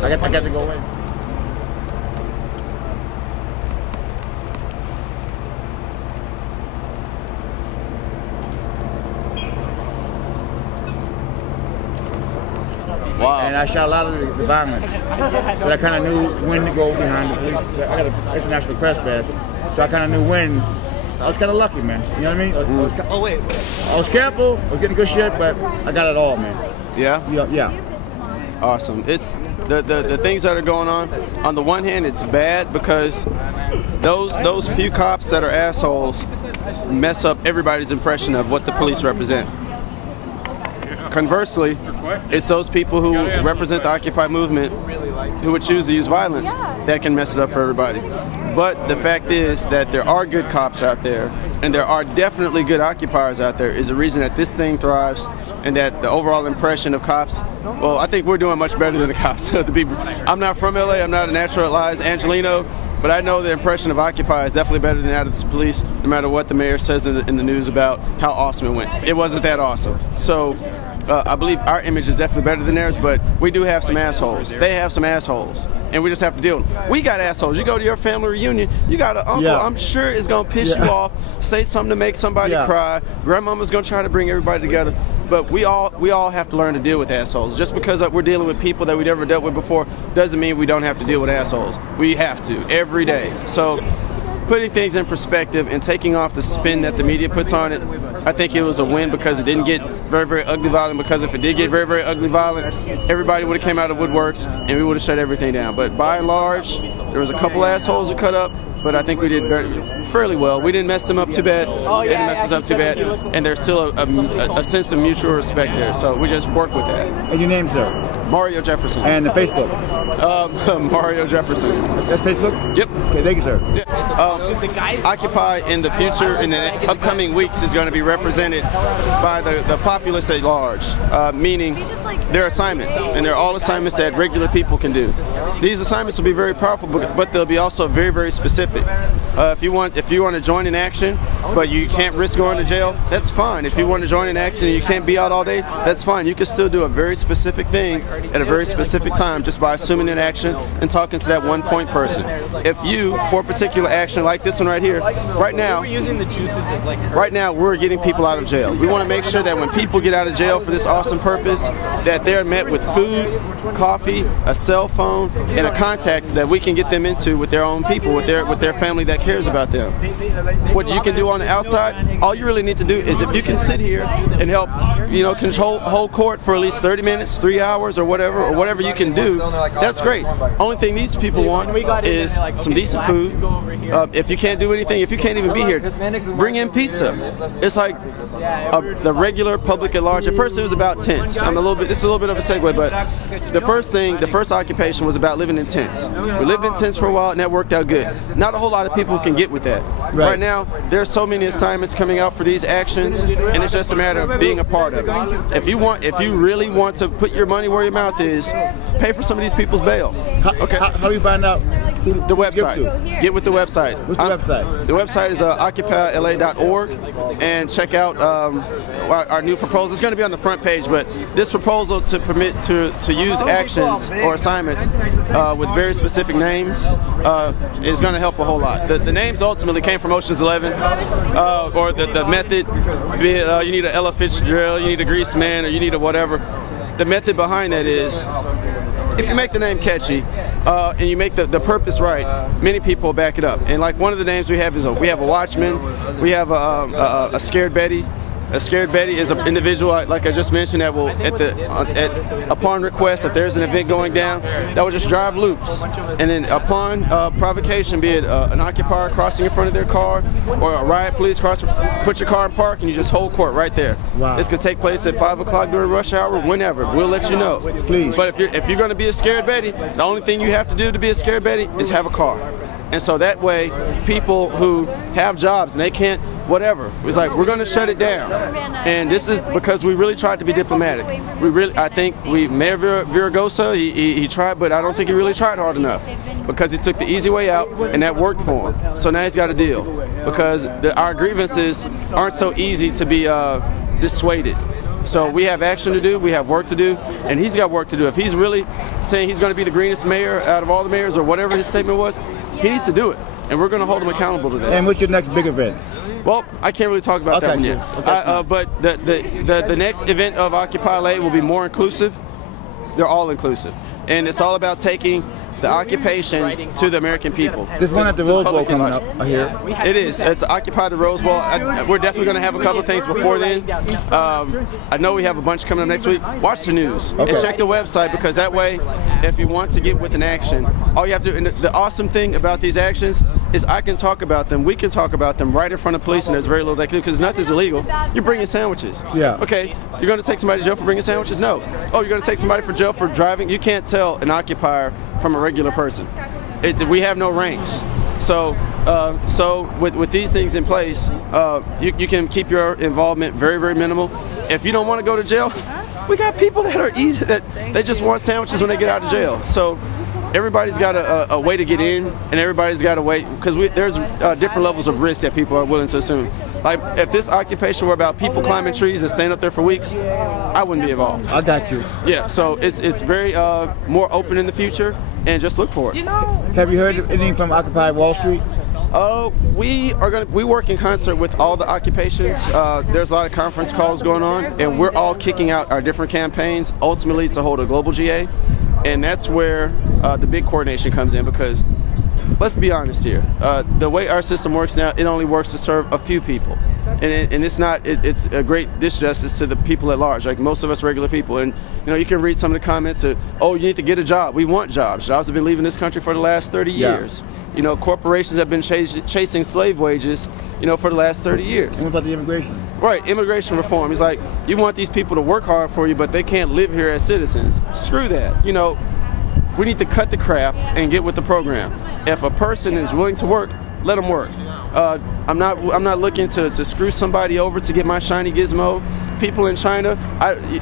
I got to go in. Wow. And I shot a lot of the violence. But I kind of knew when to go behind the police. I got an international press pass, so I kind of knew when. I was kind of lucky, man. You know what I mean? I was careful. I was getting good shit, but I got it all, man. Yeah? Yeah. Awesome. It's the things that are going on the one hand, it's bad because those few cops that are assholes mess up everybody's impression of what the police represent. Conversely, it's those people who represent the Occupy movement who would choose to use violence that can mess it up for everybody. But the fact is that there are good cops out there, and there are definitely good occupiers out there, is the reason that this thing thrives, and that the overall impression of cops, well, I think we're doing much better than the cops. I'm not from LA, I'm not a naturalized Angelino, but I know the impression of Occupy is definitely better than that of the police, no matter what the mayor says in the news about how awesome it went. It wasn't that awesome. So I believe our image is definitely better than theirs, but we do have some assholes. They have some assholes, and we just have to deal with them. We got assholes. You go to your family reunion, you got an uncle, I'm sure is going to piss you off, say something to make somebody cry. Grandmama's going to try to bring everybody together. But we all have to learn to deal with assholes. Just because we're dealing with people that we never dealt with before doesn't mean we don't have to deal with assholes. We have to, every day. So putting things in perspective and taking off the spin that the media puts on it, I think it was a win because it didn't get very, very ugly violent, because if it did get very, very ugly violent, everybody would have came out of woodworks and we would have shut everything down. But by and large, there was a couple assholes who cut up, but I think we did fairly well. We didn't mess them up too bad. They didn't mess us up too bad. And there's still a sense of mutual respect there. So we just work with that. And your name, sir? Mario Jefferson. And the Facebook? Mario Jefferson. That's Facebook? Yep. Okay, thank you, sir. Yeah. Occupy in the future, in the upcoming weeks, is going to be represented by the populace at large, meaning their assignments, and they're all assignments that regular people can do. These assignments will be very powerful, but they'll be also very, very specific. If you want to join an action, but you can't risk going to jail, that's fine. If you want to join an action and you can't be out all day, that's fine. You can still do a very specific thing at a very specific time just by assuming an action and talking to that one point person. If you, for a particular action like this one right here, right now we're getting people out of jail. We want to make sure that when people get out of jail for this awesome purpose, that they're met with food, coffee, a cell phone, and a contact that we can get them into with their own people, with their family that cares about them. What you can do on the outside, all you really need to do is if you can sit here and help, control whole court for at least 30 minutes, 3 hours, or whatever you can do, that's great. Only thing these people want is some decent food. If you can't do anything, if you can't even be here, bring in pizza. It's like the regular public at large. At first it was about tents. This is a little bit of a segue, but the first occupation was about living in tents. We lived in tents for a while and that worked out good. Not a whole lot of people can get with that. Right now, there's so many assignments coming out for these actions, and it's just a matter of being a part of it. If you really want to put your money where your mouth is, pay for some of these people's bail. Okay. How do you find out? The website. Get with the website. What's the website? The website is occupyla.org, and check out our new proposal. It's going to be on the front page, but this proposal to permit to use actions or assignments with very specific names is going to help a whole lot. The names ultimately came from Ocean's 11, or the method. You need an Ella Fitzgerald, you need a Grease Man, or you need a whatever. The method behind that is, if you make the name catchy and you make the purpose right, many people back it up. And like one of the names we have is we have a Watchman, we have a Scared Betty. A Scared Betty is an individual, like I just mentioned, that will, upon request, if there's an event going down, that will just drive loops. And then upon provocation, be it an occupier crossing in front of their car or a riot police crossing, put your car in park and you just hold court right there. Wow. This could take place at 5 o'clock during rush hour, whenever. We'll let you know. Please. But if you're going to be a Scared Betty, the only thing you have to do to be a Scared Betty is have a car. And so that way, people who have jobs and they can't, whatever, it's like, we're going to shut it down. And this is because we really tried to be diplomatic. I think Mayor Viragosa, he tried, but I don't think he really tried hard enough because he took the easy way out and that worked for him. So now he's got to deal because our grievances aren't so easy to be dissuaded. So we have action to do, we have work to do, and he's got work to do. If he's really saying he's going to be the greenest mayor out of all the mayors or whatever his statement was, he needs to do it. And we're going to hold him accountable to that. And what's your next big event? Well, I can't really talk about that one yet. But the next event of Occupy L.A. will be more inclusive. They're all inclusive. And it's all about taking the occupation to the American people. There's one at the Rose Bowl coming up here. It is. It's Occupy the Rose Bowl. We're definitely going to have a couple of things before then. I know we have a bunch coming up next week. Watch the news and check the website, because that way, if you want to get with an action, all you have to do, and the awesome thing about these actions is I can talk about them, we can talk about them right in front of police, and there's very little they can do because nothing's illegal. You're bringing sandwiches. Yeah. Okay, you're going to take somebody to jail for bringing sandwiches? No. Oh, you're going to take somebody for jail for driving? You can't tell an occupier from a regular person. We have no ranks. So with these things in place, you can keep your involvement very, very minimal. If you don't want to go to jail, we got people that are easy, that they just want sandwiches when they get out of jail. So everybody's got a way to get in, and everybody's got a way, because there's different levels of risk that people are willing to assume. Like, if this occupation were about people climbing trees and staying up there for weeks, I wouldn't be involved. I got you. Yeah, so it's very more open in the future, and just look for it. Have you heard anything from Occupy Wall Street? We work in concert with all the occupations. There's a lot of conference calls going on, and we're all kicking out our different campaigns, ultimately to hold a global GA. And that's where the big coordination comes in, because let's be honest here. The way our system works now, it only works to serve a few people. And it's a great disjustice to the people at large, like most of us regular people. And you know, you can read some of the comments of, oh, you need to get a job. We want jobs. Jobs have been leaving this country for the last 30 years. You know, corporations have been chasing slave wages, you know, for the last 30 years. And what about the immigration? Right, immigration reform. It's like, you want these people to work hard for you, but they can't live here as citizens. Screw that. You know, we need to cut the crap and get with the program. If a person is willing to work, let them work. I'm not looking to screw somebody over to get my shiny gizmo. People in China,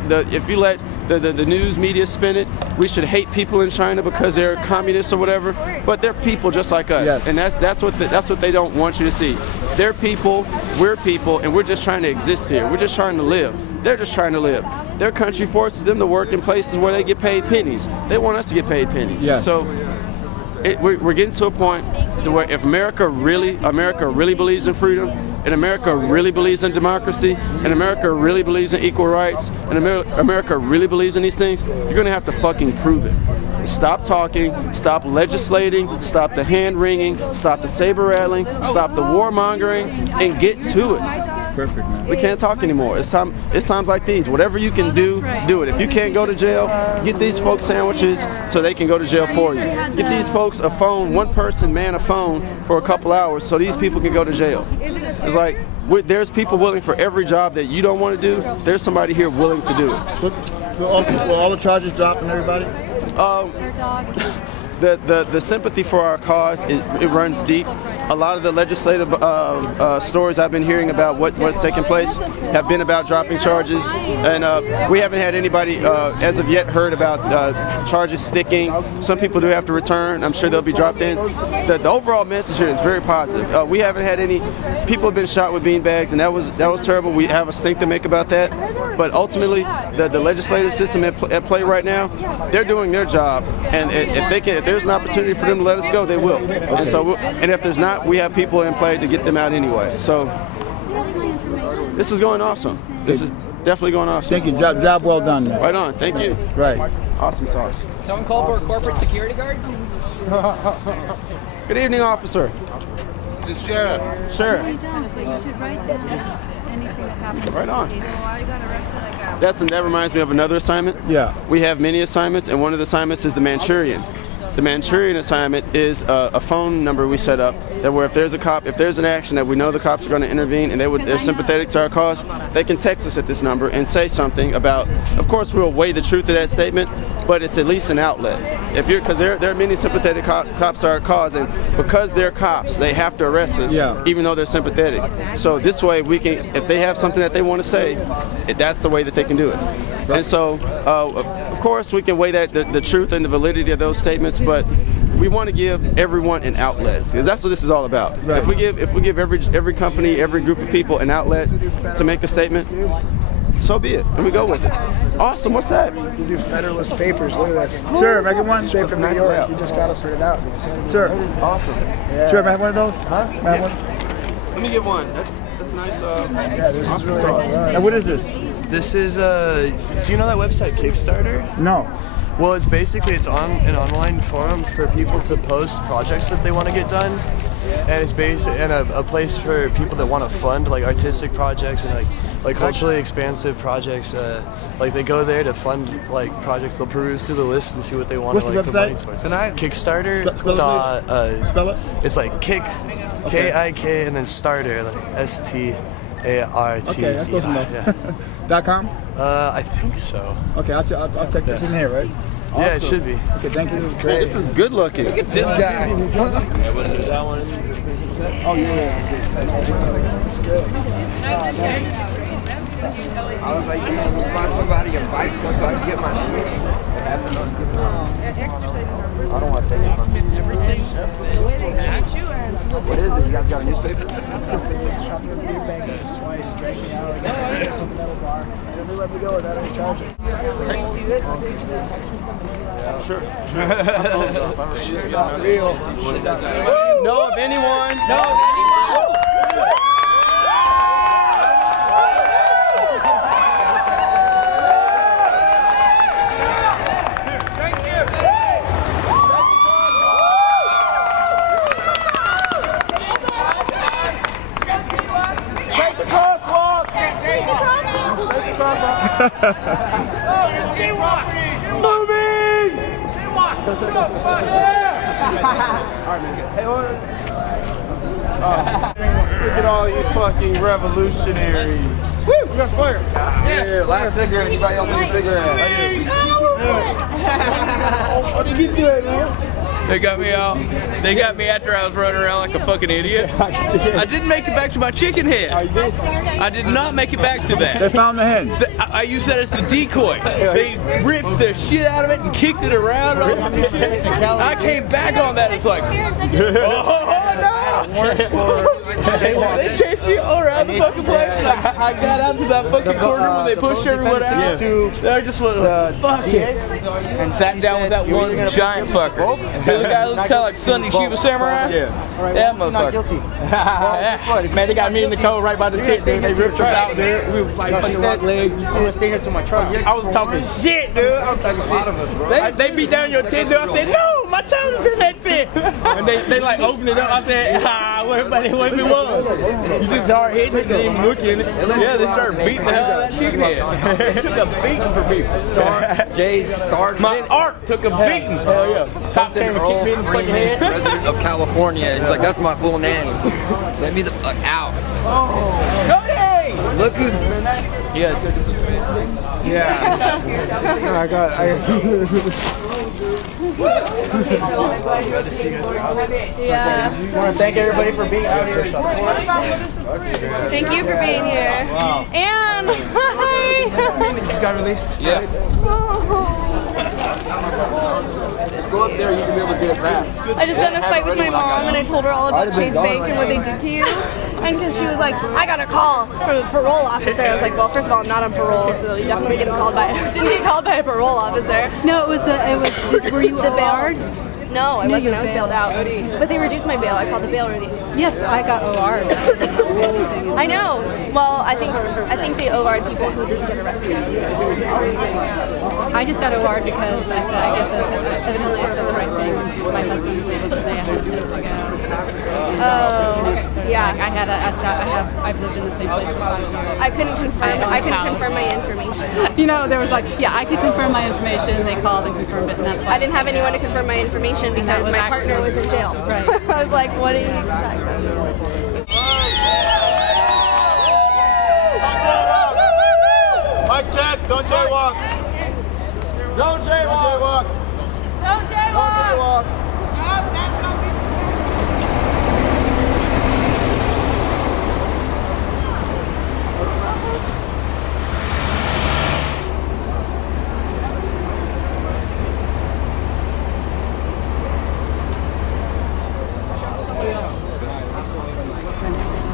if you let the news media spin it, we should hate people in China because they're communists or whatever. But they're people just like us, yes. And that's what they don't want you to see. They're people, and we're just trying to exist here. We're just trying to live. They're just trying to live. Their country forces them to work in places where they get paid pennies. They want us to get paid pennies. Yes. So we're getting to a point to where if America really believes in freedom, and America really believes in democracy, and America really believes in equal rights, and America really believes in these things, you're gonna have to fucking prove it. Stop talking, stop legislating, stop the hand-wringing, stop the saber-rattling, stop the warmongering, and get to it. Perfect, man. We can't talk anymore. It's times like these. Whatever you can do, do it. If you can't go to jail, get these folks sandwiches so they can go to jail for you. Get these folks a phone, one person man a phone for a couple hours so these people can go to jail. It's like, there's people willing for every job that you don't want to do. There's somebody here willing to do it. Will all the charges drop on everybody? The sympathy for our cause, it runs deep. A lot of the legislative stories I've been hearing about what's taking place have been about dropping charges, and we haven't had anybody as of yet heard about charges sticking. Some people do have to return. I'm sure they'll be dropped in. The overall message here is very positive. We haven't had any people have been shot with beanbags, and that was terrible. We have a stink to make about that. But ultimately, the legislative system at play right now, they're doing their job, and if there's an opportunity for them to let us go, they will. And so, and if there's not, we have people in play to get them out anyway. So this is going awesome. This is definitely going awesome. Thank you. Job well done. Right on. Thank you. Right. Awesome sauce. Someone call for a corporate security guard? Good evening, officer. This is Sheriff. Sheriff. You should write down anything that happens. Right on. Why you got arrested like that? That reminds me of another assignment. Yeah. We have many assignments, and one of the assignments is the Manchurian. The Manchurian assignment is a phone number we set up that where if there's an action that we know the cops are going to intervene and they're sympathetic to our cause, they can text us at this number and say something about. Of course, we'll weigh the truth of that statement, but it's at least an outlet. Because there are many sympathetic cops to our cause, and because they're cops, they have to arrest us, even though they're sympathetic. So this way, we can, if they have something that they want to say, that's the way that they can do it. And so, of course, we can weigh the truth and the validity of those statements, but we want to give everyone an outlet, because that's what this is all about. Right. If we give every company, every group of people an outlet to make a statement, so be it, and we go with it. Awesome. What's that? You do Federalist Papers. Look at this. Sure, make it one. Straight from New York. You just got to print it out. Sure. That is awesome. Yeah. Sure, may I have one of those? Huh? May I have one? Let me get one. That's nice. Yeah, this is really sauce. And what is this? This is do you know that website Kickstarter? No. Well, it's on an online forum for people to post projects that they want to get done, and it's a place for people that want to fund like artistic projects and like culturally expansive projects. Like they go there to fund like projects. They'll peruse through the list and see what they want to like put money towards. Kickstarter. Spell it. It's like kick, K-I-K, and then starter, like S-T-A-R-T. Okay, that's close enough. Yeah. .com? I think so. Okay, I'll take this in here, right? Awesome. Yeah, it should be. Okay, thank you. This is great. Man, this is good looking. Look at this guy. That one is. Oh yeah. That's good. I was like, you find somebody a bike so I can get my shit. I don't want to take it from you. The way they treat you and What is it? You guys got a newspaper? They just shot me at the beer bank twice, dragged me out, like some metal bar, and then they let me go without any charges. Sure. Know of anyone? Moving! Look at all you fucking revolutionaries. Woo! We got fire. Yeah, last cigarette. Anybody else want a cigarette? How did you get you at, man? They got me out. They got me after I was running around like a fucking idiot. I didn't make it back to my chicken head. I did not make it back to that. They found the hen. I used that as the decoy. They ripped the shit out of it and kicked it around. I came back on that. It's like, oh no! They chased me all around the fucking place. And I got out to that fucking corner when they pushed everyone out. I just went, fuck it. And sat down with that one giant fucker. The guy looks kind of like Sonny Shiva Samurai. Yeah. That motherfucker. Not guilty. Man, they got me in the cold right by the tent, dude. They ripped us out there. We were like fucking rock legs. You were staying to my truck. I was talking shit, dude. I was talking shit. They beat down your tent, dude. I said, no, my child is in that tent. And they like opened it up. I said, where it was. You just hard hitting it, didn't even look in it. Yeah, they started beating the hell out of that chicken head. They took a beating for people. My art took a beating. Hell yeah. Cop came and kicked me in the fucking head. President of California. He's like, that's my full name. Let me the fuck out. Cody! Look who's. Yeah. I got. Glad to see you guys around. Yeah. I want to thank everybody for being out here. Thank you for being here. Wow. And hi. You just got released? Yeah. Go up there, you can be able to get it back. I just got in a fight with my mom and I told her all about Chase Bank and what they did to you. And because she was like, I got a call from the parole officer. I was like, well, first of all, I'm not on parole, so you definitely didn't get called by a parole officer. No, it was were you the OR'd? No, I wasn't. I was bailed out. But they reduced my bail. I called the bail relief. Yes, I got OR'd. I know. Well, I think they OR'd people who didn't get arrested. I just got OR'd because I guess evidently I said the right thing. My husband was able to say I had a place to go. Oh, so yeah. Like I've lived in the same place for 5 years. I couldn't confirm my information. You know, there was like, yeah, I could confirm my information. They called and confirmed it, and that's why I didn't have anyone to confirm my information because my partner was in jail. Right. I was like, what do you expect? Mic check, don't jaywalk. Don't jaywalk. Don't jaywalk.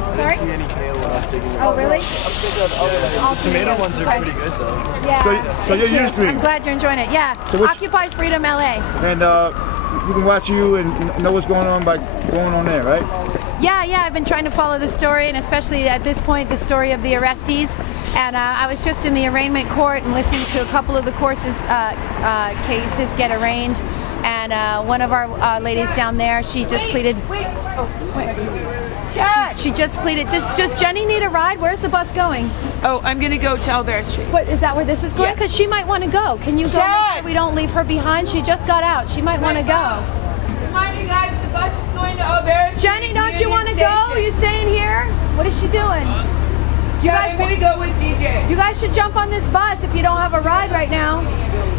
I didn't see any kale when I was digging. Oh, really? The tomato ones are pretty good though. Yeah. So you're used to it. I'm glad you're enjoying it. Yeah. So Occupy Freedom L.A. And you can watch you and know what's going on by going on there, right? Yeah, I've been trying to follow the story, and especially at this point, the story of the arrestees. And I was just in the arraignment court and listening to a couple of the cases get arraigned. And one of our ladies down there, she just pleaded. She just pleaded. Does Jenny need a ride? Where's the bus going? Oh, I'm gonna go to Albert Street. What, is that where this is going? Because she might want to go. Can you go make sure we don't leave her behind? She just got out. She might want to go. Remind you guys, the bus is going to Albert Street. Jenny, don't you want to go? Are you staying here? What is she doing? I'm gonna go with DJ. You guys should jump on this bus if you don't have a ride right now.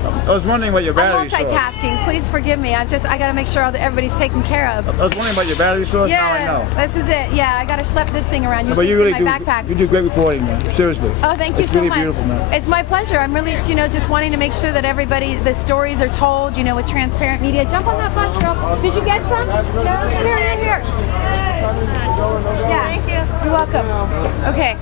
I was wondering about your battery I'm multitasking. Please forgive me. I got to make sure that everybody's taken care of. I was wondering about your battery source. Yeah, now I know. This is it. Yeah, I got to schlep this thing around. You But should you see really my do. backpack. You do great reporting, man. Seriously. Oh, thank you it's so really much. Beautiful, man. It's my pleasure. I'm really, just wanting to make sure that everybody, the stories are told, with transparent media. Jump on that bus, girl. Did you get some? Yeah, here. Yeah. Thank you. You're welcome. Okay.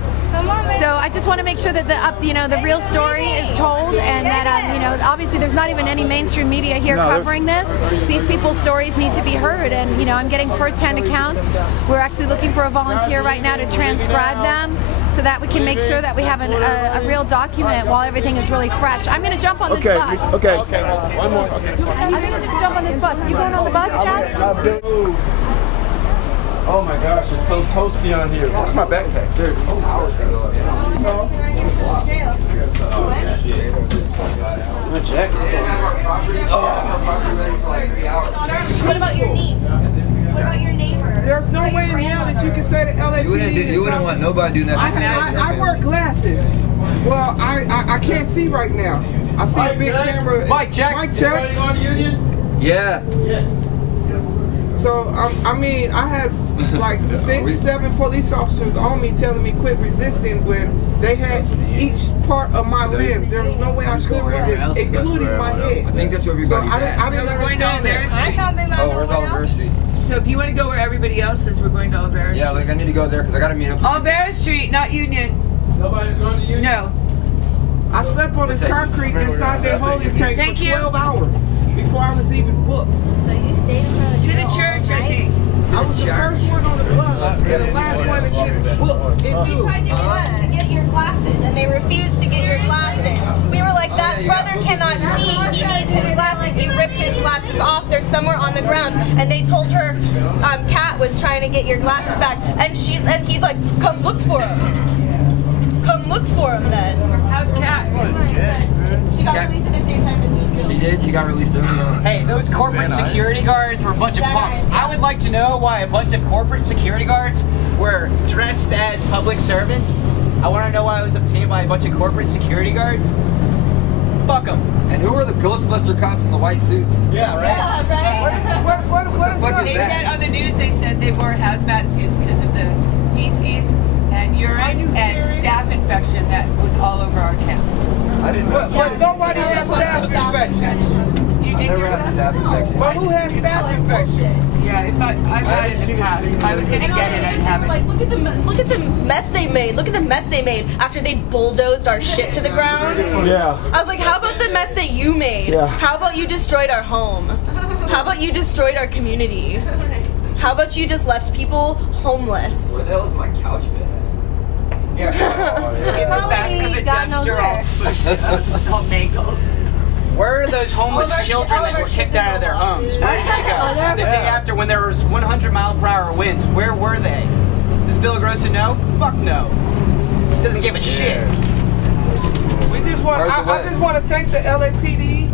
So I just want to make sure that the real story is told, and that obviously there's not even any mainstream media here covering this. These people's stories need to be heard, and I'm getting first-hand accounts. We're actually looking for a volunteer right now to transcribe them, so that we can make sure that we have a real document while everything is really fresh. I'm going to jump on this bus. Okay. One more. I'm going to jump on this bus. You going on the bus, Chad? Oh my gosh, it's so toasty on here. What's my backpack? There. My jacket's What about your niece? What about your neighbor? There's no way in hell that you can say that LA. You wouldn't want nobody doing that. I wear glasses. Well, I can't see right now. I see a big camera. Mike check. Mike check. Ready on Union? Yeah. Yes. So I mean, I had like 6, 7 police officers on me telling me quit resisting when they had each part of my limbs. There was no way I could resist, including my head. I think that's where everybody's at. I didn't understand that. Oh, where's Olivera Street? So if you want to go where everybody else is, we're going to Olivera Street. Yeah, like I need to go there because I got to meet up. Olivera Street, not Union. Nobody's going to Union? No. I slept on this concrete inside that holding tank for 12 hours before I was even booked. To the church, I think. I was the first one on the bus and the last one to get booked. We tried to get your glasses, and they refused to get your glasses. We were like, that brother cannot see. He needs his glasses. You ripped his glasses off. They're somewhere on the ground. And they told her Kat was trying to get your glasses back. And he's like, come look for him. Come look for him then. How's Kat? She's good. She got released at the same time as me too. She did. She got released early on. Hey, those corporate security guards were a bunch of punks. I would like to know why a bunch of corporate security guards were dressed as public servants. I want to know why I was obtained by a bunch of corporate security guards. Fuck them. And who are the Ghostbuster cops in the white suits? Yeah, right. Yeah, right. What is that? They said on the news, they said they wore hazmat suits because of the feces and urine and staph infection that was all over our camp. I didn't know. But nobody has staph infection. You did never had a staph infection. But who has staph infection? Yeah, I've had it in the past. If I was going to get it, I'd have it. Like, look at the mess they made. Look at the mess they made after they bulldozed our shit to the ground. Yeah. I was like, how about the mess that you made? Yeah. How about you destroyed our home? How about you destroyed our community? How about you just left people homeless? Where the hell is my couch bed? In the back of a dumpster all squished up, mangled. Where are those homeless children that were kicked out of their homes? Where did they go? The day after, when there was 100-mile-per-hour winds, where were they? Does Villagrosa know? Fuck no. Doesn't give a shit. We just want. I just want to thank the LAPD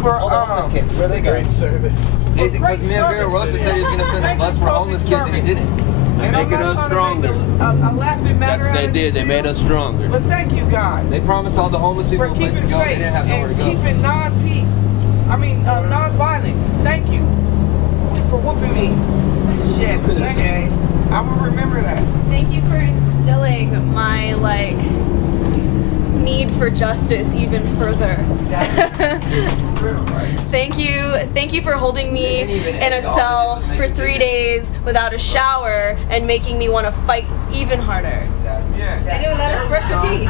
for homeless kids. Where they go? great service. Because Villagrosa said he was going to send a bus for homeless kids, and he didn't. Making us stronger. That's what they did. They made us stronger. But thank you guys. They promised all the homeless people a place to go. They didn't have nowhere to go. Keeping non-peace. I mean, non-violence. Thank you for whooping me. Shit. Okay. I will remember that. Thank you for instilling my need for justice even further. Thank you for holding me in a cell for 3 days without a shower and making me want to fight even harder. They didn't let us brush your teeth.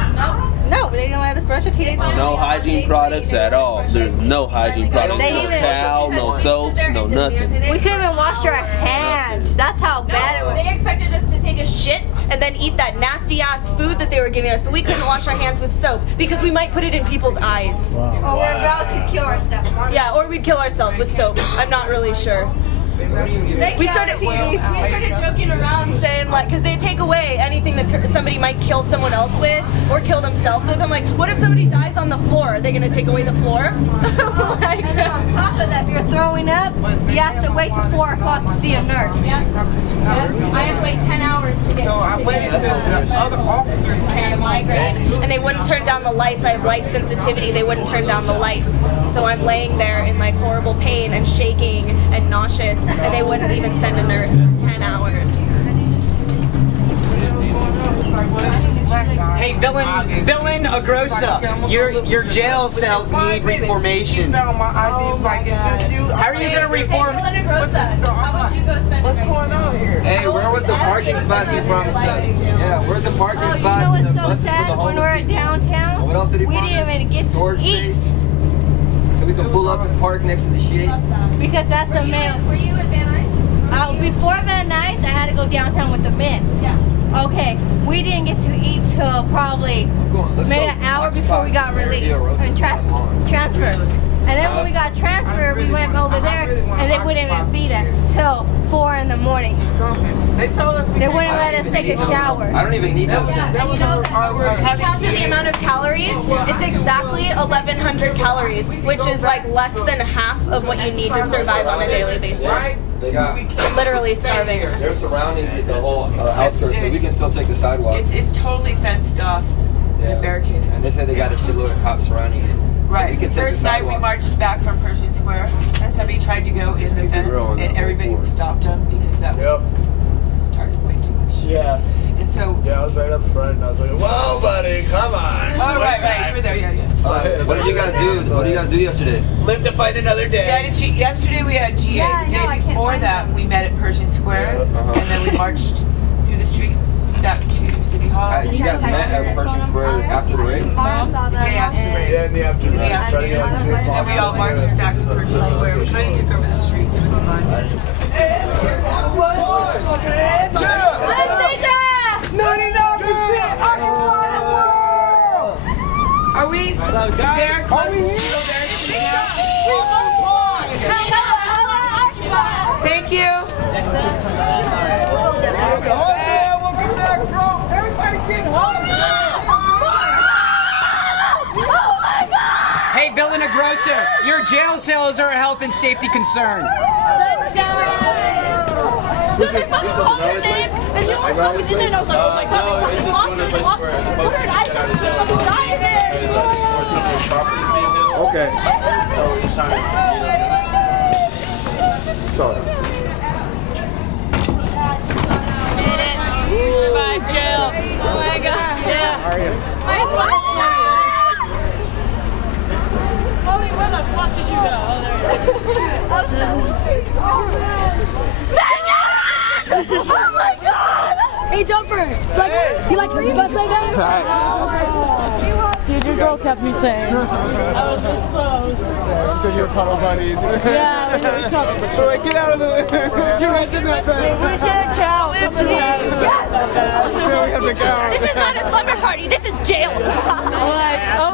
No, they didn't let us brush your teeth. No hygiene products at all. There's no hygiene products. No towel, no soaps, no nothing. We couldn't even wash our hands. That's how bad it was. They expected us to take a shit and then eat that nasty ass food that they were giving us, but we couldn't wash our hands with soap because we might put it in people's eyes. Or we're about to kill ourselves. Yeah, or we'd kill ourselves with soap. I'm not really sure. We started joking around saying, like, because they take away anything that somebody might kill someone else with or kill themselves with. I'm like, what if somebody dies on the floor? Are they going to take away the floor? And then on top of that, if you're throwing up, you have to wait till 4 o'clock to see a nurse. Yeah. I had to wait 10 hours to get. So I waited until the other officers came and they wouldn't turn down the lights. I have light sensitivity. They wouldn't turn down the lights. So I'm laying there in like horrible pain and shaking and nauseous, and they wouldn't even send a nurse for 10 hours. Hey, villain Agrosa, your jail cells need reformation. How are you gonna reform? Villain Agrosa, how about you go spend What's going on here? Hey, where was the parking spots you promised us? Yeah, where's the parking spots? You know what's so sad? When we're at downtown, what else did he we promise? didn't even get to eat. So we can pull up and park next to the shade? Because that's a male. Were you at Van Nuys? Before Van Nuys, I had to go downtown with the men. Yeah. Okay, we didn't get to eat till probably maybe an hour before we got released and transferred. And then when we got transferred, we went over there and they wouldn't even feed us till 4 in the morning. They told us they wouldn't let us take a shower. I don't even need that. And you know, after the amount of calories, it's exactly 1,100 calories, which is like less than half of what you need to survive on a daily basis. Literally starving us. They're surrounding the whole outskirts, so we can still take the sidewalk. It's totally fenced off and barricaded. And they said they got a shitload of cops surrounding it. Right. The first night we marched back from Pershing Square, somebody tried to go in the fence, and everybody stopped them because that started way too much. Yeah. And so. Yeah, I was right up front, and I was like, "Whoa, buddy, come on!" Oh, right, you were there, yeah. So, what did you guys do? What did you guys do yesterday? Live to fight another day. Yeah, yesterday we had GA. Yeah, The day before that, we met at Pershing Square, and then we marched through the streets back to City Hall. You guys met at Pershing Square after the raid? The day after the raid. Yeah, in the afternoon. Starting at like 2 o'clock. And we all marched back to Pershing Square. We kind of took over the streets. It was fun. Are we there? Thank you. Welcome back, bro. Everybody get home. Oh my God! Hey, villain Agrosa, your jail cells are a health and safety concern. So they fucking called your name, and you were fucking in there, and I was like, oh my God, they fucking lost it. I thought you were fucking dying there. Okay. So we're just trying to, Sorry. Did it. We survived jail. Oh my God. Yeah. How are you? Cody, where the fuck did you go? Oh my God! Hey, Jumper! You like this bus I got? Dude, your girl kept me sane. I was this close. because you're puddle buddies. Yeah, we couple. So like, get out of the. We can't count. Yes! We have to count. This is not a slumber party, this is jail.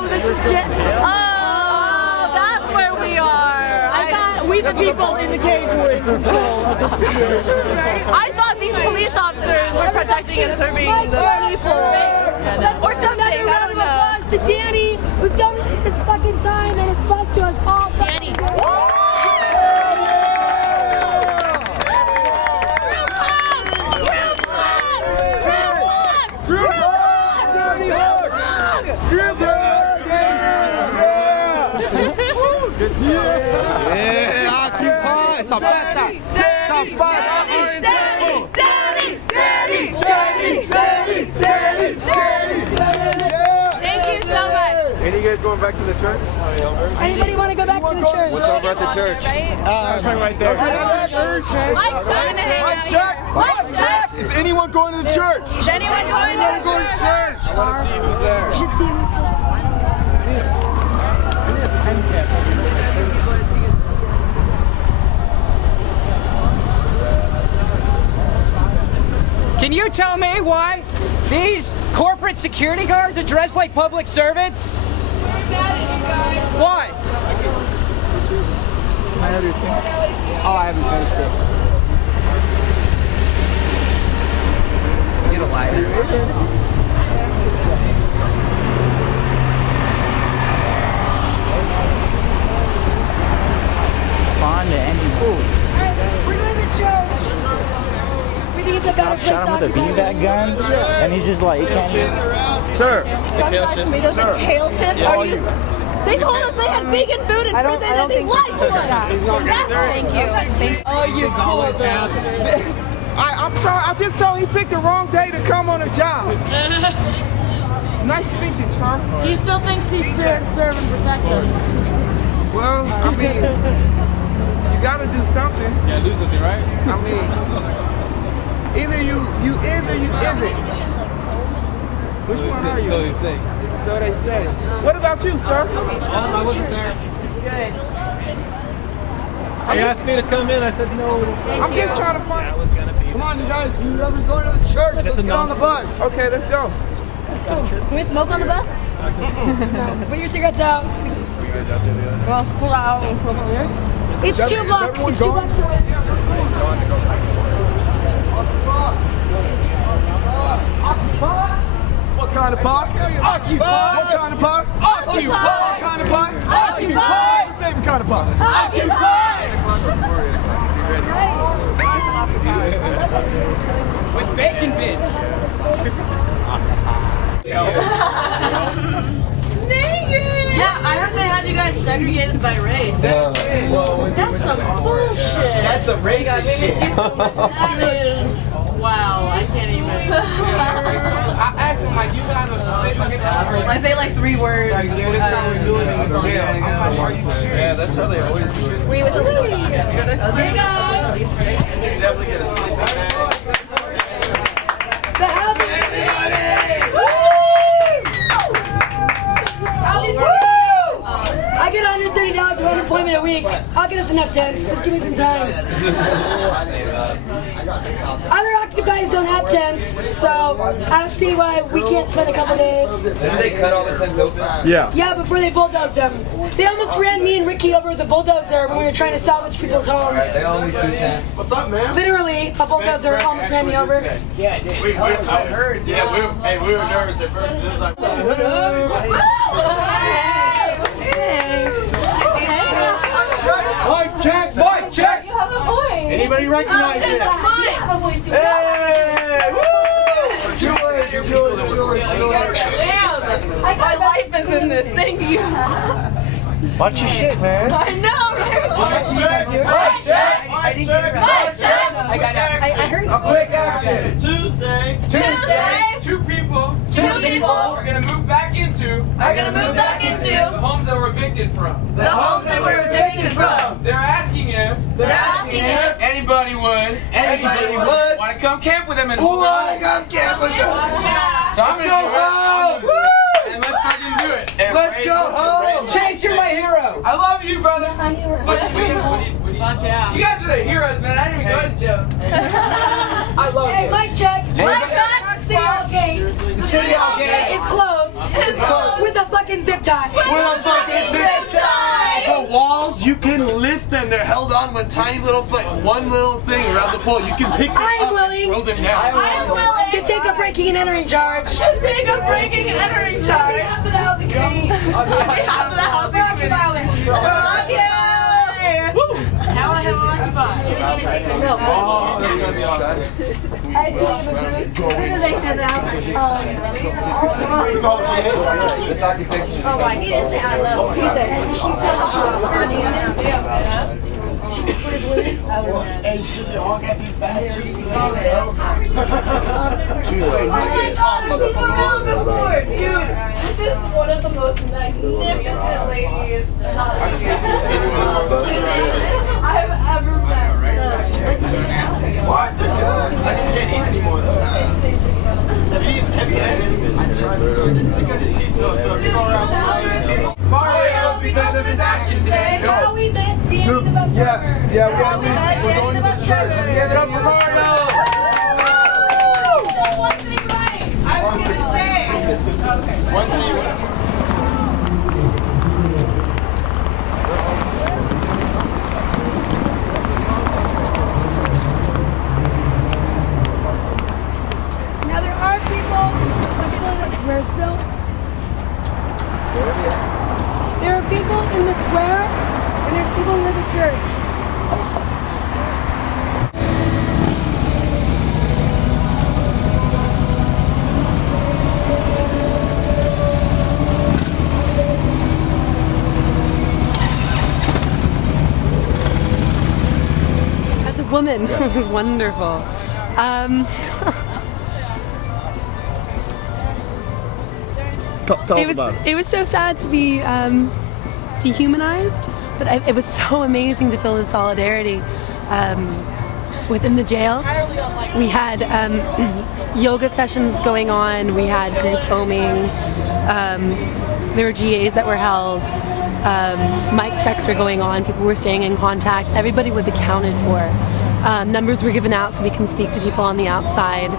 This is jail. Oh, that's where we are. We the people in the cage were in control of the situation. I thought these police officers were protecting and serving the people. Or something, I don't know. Applause to Danny, who's donated his fucking time and his bus to us all. Danny. Yeah, Occupy! Zapata! Zapata! Thank you so much. Any of you guys going back to the church? Anybody want to go back to the church? What's over at the church? That's right there. Mike check! Is anyone going to the church? Is anyone going to the church? I want to see who's there. You should see who's Can you tell me why these corporate security guards are dressed like public servants? Why? Oh, I haven't finished it. Get a lighter. Spawn to ending. We're going to church. We think it's a better place. Shot him with a beanbag gun, and he's just like, he can't even. Sir. Tomatoes and kale chips? Are you? They told us they had vegan food in prison and they lied to us. Thank you. Oh, you cool bastard. I'm sorry, I just told him he picked the wrong day to come on a job. Nice to meet you, sir. He still thinks he's here to serve and protect us. Well, I mean, you gotta do something. Yeah, do something, right? I mean, either you is or you isn't. Which one are you? So they say. So they say. What about you, sir? I wasn't there. Good. They asked me to come in. I said no. I'm just trying to find. Come on, you guys. Whoever's going to the church, let's get on the bus. Okay, let's go. Can we smoke on the bus? No. Put your cigarettes out. Well, pull out and smoke over there. It's 2 blocks. It's 2 blocks away. What kind of park? Occupy. What kind of park? Occupy. What kind of park? Occupy. What's your favorite kind of park? Occupy. With bacon bits. Yeah, I heard they had you guys segregated by race. That's some bullshit. That's some racist shit. That is. Wow, I can't even. I asked him, like, you guys are split. I say like 3 words. Like, yeah, that's how we do it in the mail. I'm like, are you serious? Yeah, that's how they always do it. Were you with the lady? Hey guys! Definitely get a sleeping bag. The housing. I get $130 of unemployment a week. I'll get us enough tents. Just give me some time. Other occupiers don't have tents, so I don't see why we can't spend a couple days. Didn't they cut all the tents open? Yeah. Yeah, before they bulldozed them. They almost ran me and Ricky over with a bulldozer when we were trying to salvage people's homes. They only 2 tents. What's up, man? Literally, a bulldozer almost ran me over. Yeah, I did. I heard. Yeah, we were nervous at first. It was like, Mike, check! Mike, check! You have a voice. Anybody recognize it? Hey! Woo! Yours. My life is in this. Thank you. Watch your shit, man. I know, right? Mike, check! I heard. A quick action. Tuesday. 2 people. Are gonna move back into. the homes that were evicted from. They're asking if. Anybody would. Want to come camp with them and hold on. So I'm gonna do it. And let's fucking do it. Let's go home. Chase, you're my hero. I love you, brother. What do you Fuck yeah. You guys are the heroes, man. I didn't even go to jail. I love Hey, you. mic check. City Hall gate. The City Hall gate. It's closed. With a fucking zip tie. The walls, you can lift them. They're held on with tiny little, one little thing around the pole. You can pick them I'm up willing. and throw them down. I'm willing to take a breaking and entering charge. On behalf of the housing committee. Occupy L.A. Now I have Occupy. Oh, that's gonna be awesome. Hey, do you have a good? It's occupation. Oh, my, he didn't say I love you. He Hey, should we all get these bad shirts? Oh my God, dude, this is one of the most magnificent ladies I've ever met. What? I just can't eat anymore. Have you had any? I'm trying to go. This is good to teeth though, so if you go around smiling. Mario, because of his action today. That's how we met Danny the bus driver. Yeah, we're going to the church. Let's give it up for Mario. One thing right. I was gonna say. Okay. One thing. Now there are people in the square still. There are people in the square, and there's people in the church. As a woman, it was wonderful. Tell us about it. It was so sad to be dehumanized, but it was so amazing to feel the solidarity within the jail. We had yoga sessions going on. We had group homing. There were GAs that were held. Mic checks were going on. People were staying in contact. Everybody was accounted for. Numbers were given out so we can speak to people on the outside.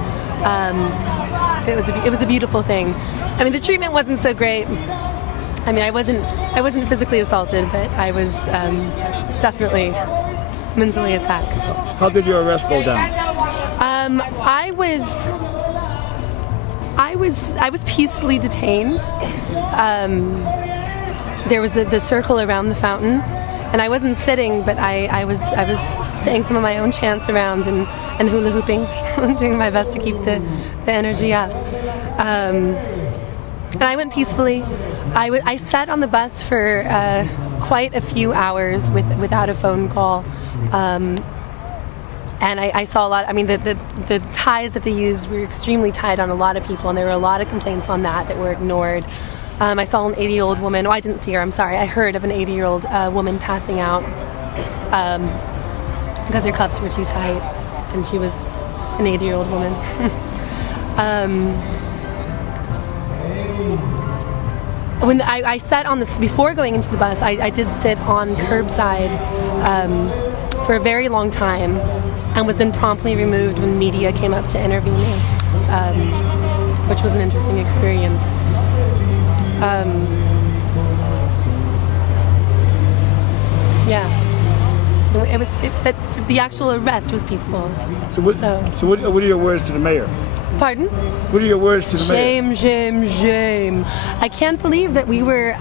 It was a beautiful thing. I mean, the treatment wasn't so great. I mean, I wasn't physically assaulted, but I was definitely mentally attacked. How did your arrest go down? I was peacefully detained. There was the circle around the fountain, and I wasn't sitting, but I was saying some of my own chants around and hula hooping, doing my best to keep the energy up. And I went peacefully. I sat on the bus for quite a few hours without a phone call. And I saw a lot. I mean, the ties that they used were extremely tied on a lot of people, and there were a lot of complaints on that were ignored. I saw an 80-year-old woman. Oh, I didn't see her. I'm sorry. I heard of an 80-year-old woman passing out because her cuffs were too tight, and she was an 80-year-old woman. When I sat on this before going into the bus, I did sit on curbside for a very long time, and was then promptly removed when media came up to interview me, which was an interesting experience. But the actual arrest was peaceful. So what are your words to the mayor? Pardon? What are your words to the mayor? Shame. I can't believe that we were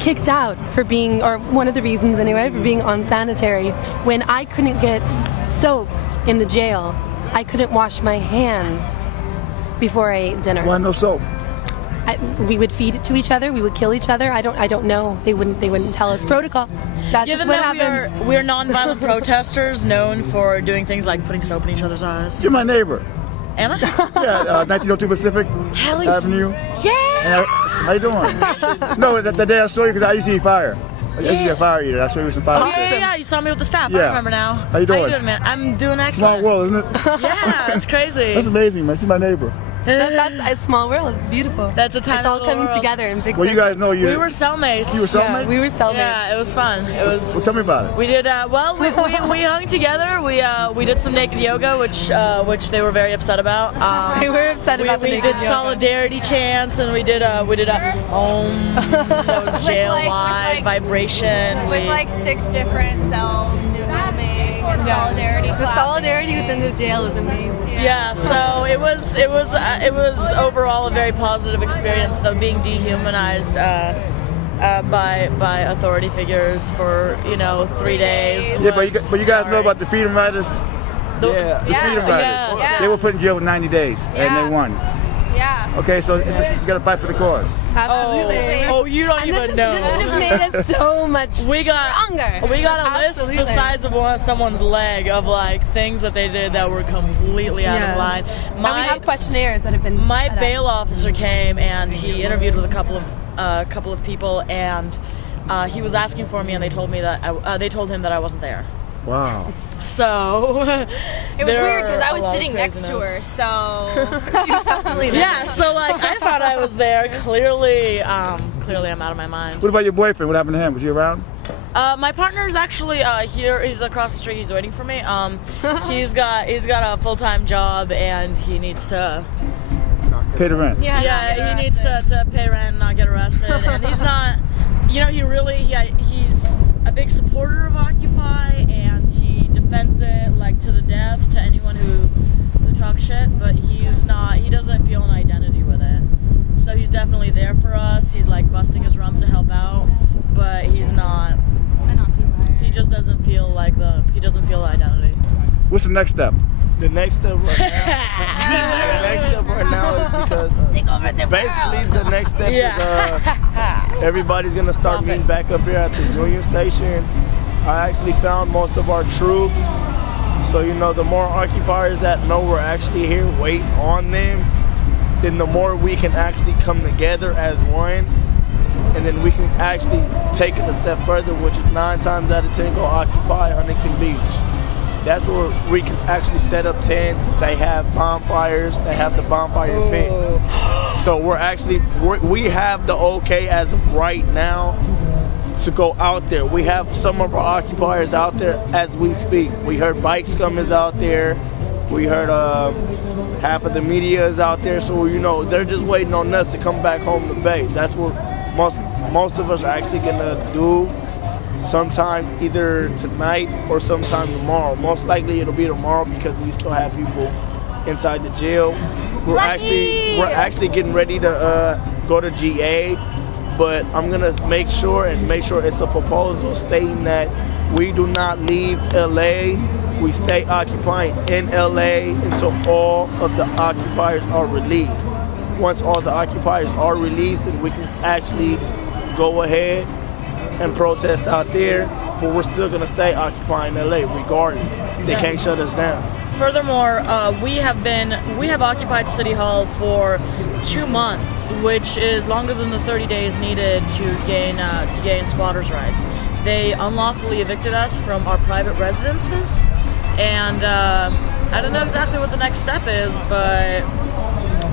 kicked out for being, or one of the reasons anyway, for being unsanitary. When I couldn't get soap in the jail, I couldn't wash my hands before I ate dinner. Why no soap? We would feed it to each other. We would kill each other. I don't know. They wouldn't tell us protocol. That's Given just what that happens. We're nonviolent protesters known for doing things like putting soap in each other's eyes. You're my neighbor. Am I? Yeah, 1902 Pacific Avenue. Yeah. How you doing? No, the day I saw you, because I usually eat fire. I usually get fire eater. I saw you with some fire. Yeah, you saw me with the staff. Yeah. I remember now. How you doing? Man? I'm doing excellent. Small world, isn't it? Yeah, it's crazy. That's amazing, man. She's my neighbor. That's a small world. It's beautiful. That's a tiny It's all coming world. together in big Well, you guys know We were cellmates. You were cellmates? Yeah, we were cellmates. Yeah, it was fun. It was. Well, tell me about it. We did well. We hung together. We did some naked yoga, which they were very upset about. They were upset about the we naked did yoga. solidarity chants, and we did a that was jail-wide vibration With like 6 different cells doing humming and solidarity. The solidarity within the jail was amazing. Yeah, so it was overall a very positive experience, though, being dehumanized by authority figures for 3 days. Yeah, but you guys know about the freedom riders. The freedom riders. Yeah. They were put in jail for 90 days, and they won. Yeah. Okay, so you got to fight for the cause. Absolutely. Oh, you don't even know. This just made us so much stronger. We got a list the size of someone's leg of like things that they did that were completely out of line. And we have questionnaires that have been. My bail officer came and he interviewed with a couple of people, and he was asking for me, and they told me that they told him that I wasn't there. Wow. So it was weird because I was sitting next to her, so she was definitely there. Yeah, so like I thought I was there. Clearly I'm out of my mind. What about your boyfriend? What happened to him? Was he around? My partner's actually here. He's across the street. He's waiting for me. He's got a full-time job, and he needs to pay the rent. Yeah, he needs to pay rent and not get arrested. And he's not. He's a big supporter of Occupy, and he defends it like to the death to anyone who talks shit. But he's not. He doesn't feel an identity with it. So he's definitely there for us. He's like busting his rump to help out, but he's not an occupier. He just doesn't feel like he doesn't feel identity. What's the next step? The next step right now is because basically the next step is everybody's gonna start meeting back up here at the Union Station. I actually found most of our troops, so the more occupiers that know we're actually here, wait on them. then the more we can actually come together as one, and then we can actually take it a step further, which is 9 times out of 10 go occupy Huntington Beach. That's where we can actually set up tents. They have bonfires. They have the bonfire pits. So we have the okay as of right now to go out there. We have some of our occupiers out there as we speak. We heard Bike Scum is out there. We heard half of the media is out there. So, you know, they're just waiting on us to come back home to base. That's what most of us are actually gonna do sometime either tonight or sometime tomorrow. Most likely it'll be tomorrow because we still have people inside the jail. We're actually getting ready to go to GA, but I'm gonna make sure it's a proposal stating that we do not leave LA. We stay occupying in LA until all of the occupiers are released. Once all the occupiers are released, then we can actually go ahead and protest out there, but we're still gonna stay occupying LA regardless. They can't shut us down. Furthermore, we have occupied City Hall for 2 months, which is longer than the 30 days needed to gain squatters' rights. They unlawfully evicted us from our private residences, and I don't know exactly what the next step is, but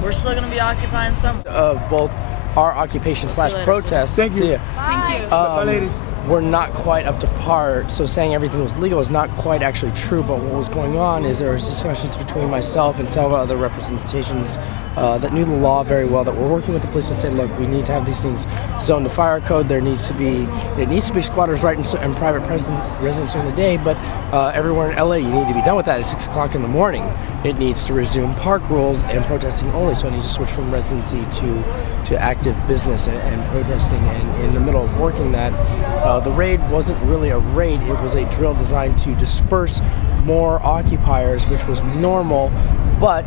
we're still going to be occupying some. Both our occupation / protest. Thank you. Thank you. Bye, ladies. We're not quite up to par, so saying everything was legal is not quite actually true, but what was going on is there was discussions between myself and several other representations that knew the law very well, that were working with the police and said, look, we need to have these things zoned to fire code. It needs to be squatters' rights and private residence during the day, but everywhere in LA, you need to be done with that at 6 o'clock in the morning. It needs to resume park rules and protesting only, so it needs to switch from residency to active business and protesting, and in the middle of working that, the raid wasn't really a raid, it was a drill designed to disperse more occupiers, which was normal, but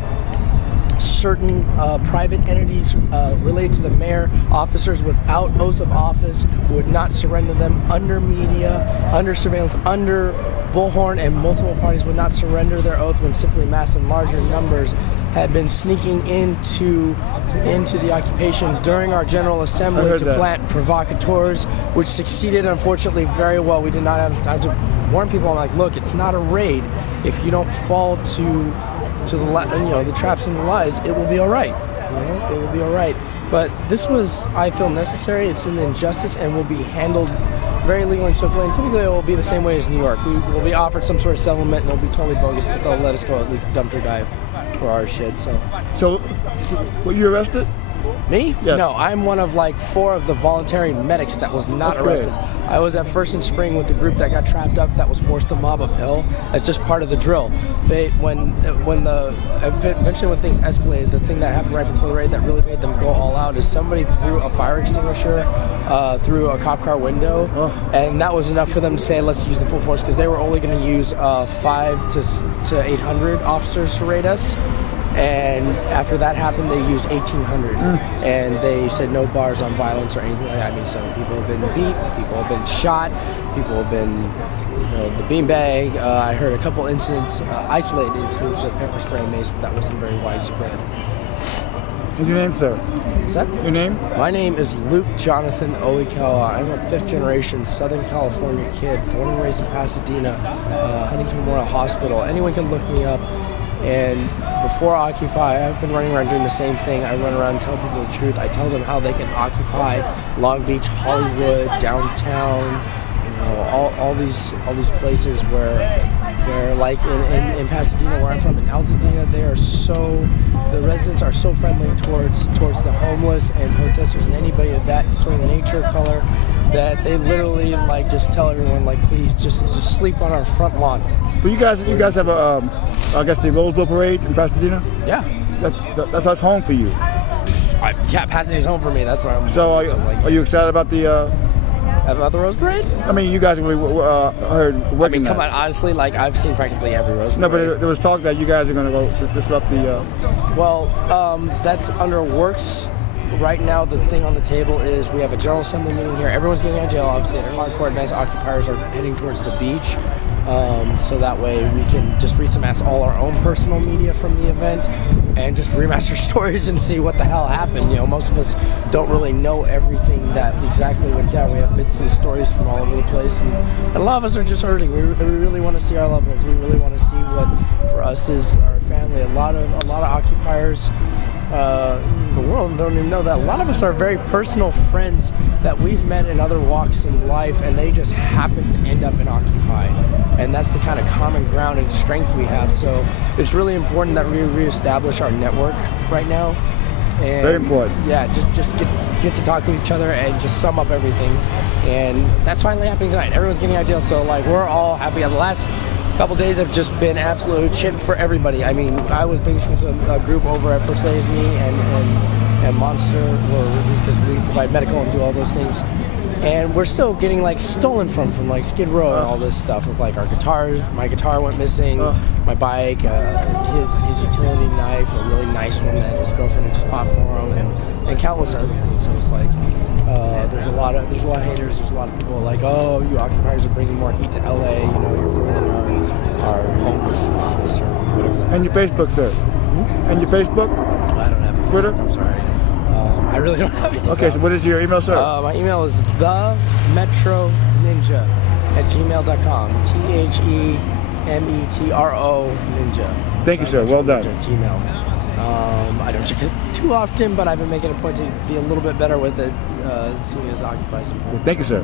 certain private entities related to the mayor, officers without oaths of office who would not surrender them, under media, under surveillance, under bullhorn, and multiple parties would not surrender their oath when simply mass in larger numbers had been sneaking into the occupation during our General Assembly to plant provocateurs, which succeeded unfortunately very well. We did not have time to warn people. I'm like, look, it's not a raid. If you don't fall to the traps and the lies, it will be all right. It will be all right. But this was, I feel, necessary. It's an injustice and will be handled very legally and swiftly. And typically, it will be the same way as New York. We will be offered some sort of settlement, and it'll be totally bogus, but they'll let us go at least dump or dive for our shit. So, were you arrested? Me? Yes. No, I'm one of like 4 of the voluntary medics that was not arrested. I was at First and Spring with the group that got trapped up that was forced to mob a pill. That's just part of the drill. Eventually when things escalated, the thing that happened right before the raid that really made them go all out is somebody threw a fire extinguisher through a cop car window, and that was enough for them to say, let's use the full force, because they were only going to use 500 to 800 officers to raid us. And after that happened, they used 1,800, and they said no bars on violence or anything like that. I mean, so people have been beat, people have been shot, people have been, the beanbag. I heard a couple incidents, isolated incidents of pepper spray and mace, but that wasn't very widespread. What's your name, sir? What's that? Your name? My name is Luke Jonathan Oikawa. I'm a 5th generation Southern California kid, born and raised in Pasadena, Huntington Memorial Hospital. Anyone can look me up. And before Occupy, I've been running around doing the same thing. I run around and tell people the truth. I tell them how they can occupy Long Beach, Hollywood, downtown, all these places where like in Pasadena, where I'm from, in Altadena, the residents are so friendly towards the homeless and protesters and anybody of that sort of nature, color, that they literally like just tell everyone, like, please just sleep on our front lawn. But you guys have I guess the Rose Bowl Parade in Pasadena? Yeah. That's home for you. Yeah, Pasadena's home for me. That's where I'm. So are you excited about the Rose Parade? I mean, you guys heard working. I mean, come on, honestly, like, I've seen practically every Rose Parade. No, but there was talk that you guys are going to go disrupt the... Well, that's under works. Right now, the thing on the table is we have a General Assembly meeting here. Everyone's getting out of jail, obviously. Hardcore advanced occupiers are heading towards the beach. so that way we can just amass all our own personal media from the event and just remaster stories and see what the hell happened. You know, most of us don't really know everything that exactly went down. We have bits and stories from all over the place, and a lot of us are just hurting. We really want to see our loved ones. We really want to see what for us is our family. A lot of occupiers in the world don't even know that. A lot of us are very personal friends that we've met in other walks in life, and they just happen to end up in Occupy. And that's the kind of common ground and strength we have. So it's really important that we reestablish our network right now. And very important. Yeah, just get to talk to each other and just sum up everything. And that's finally happening tonight. Everyone's getting ideas, so like we're all happy. The last couple days have just been absolute shit for everybody. I mean, I was babysitting a group over at First Ladies, me and Monster, because we provide medical and do all those things. And we're still getting like stolen from like Skid Row and all this stuff with like our guitars. My guitar went missing, my bike, his utility knife, a really nice one that his girlfriend had just bought for him, and countless other things. So it's like there's a lot of haters. There's a lot of people like, oh, you occupiers are bringing more heat to L.A. You know, you're ruining our homelessness or whatever that. And your Facebook, sir? And your Facebook? I don't have a Facebook. Twitter? I'm sorry. I really don't have it. Okay, so what is your email, sir? My email is themetroninja@gmail.com. TheMetro ninja. Thank you, sir. Well done. Gmail. I don't check it too often, but I've been making a point to be a little bit better with it, seeing as Occupy. Thank you, sir.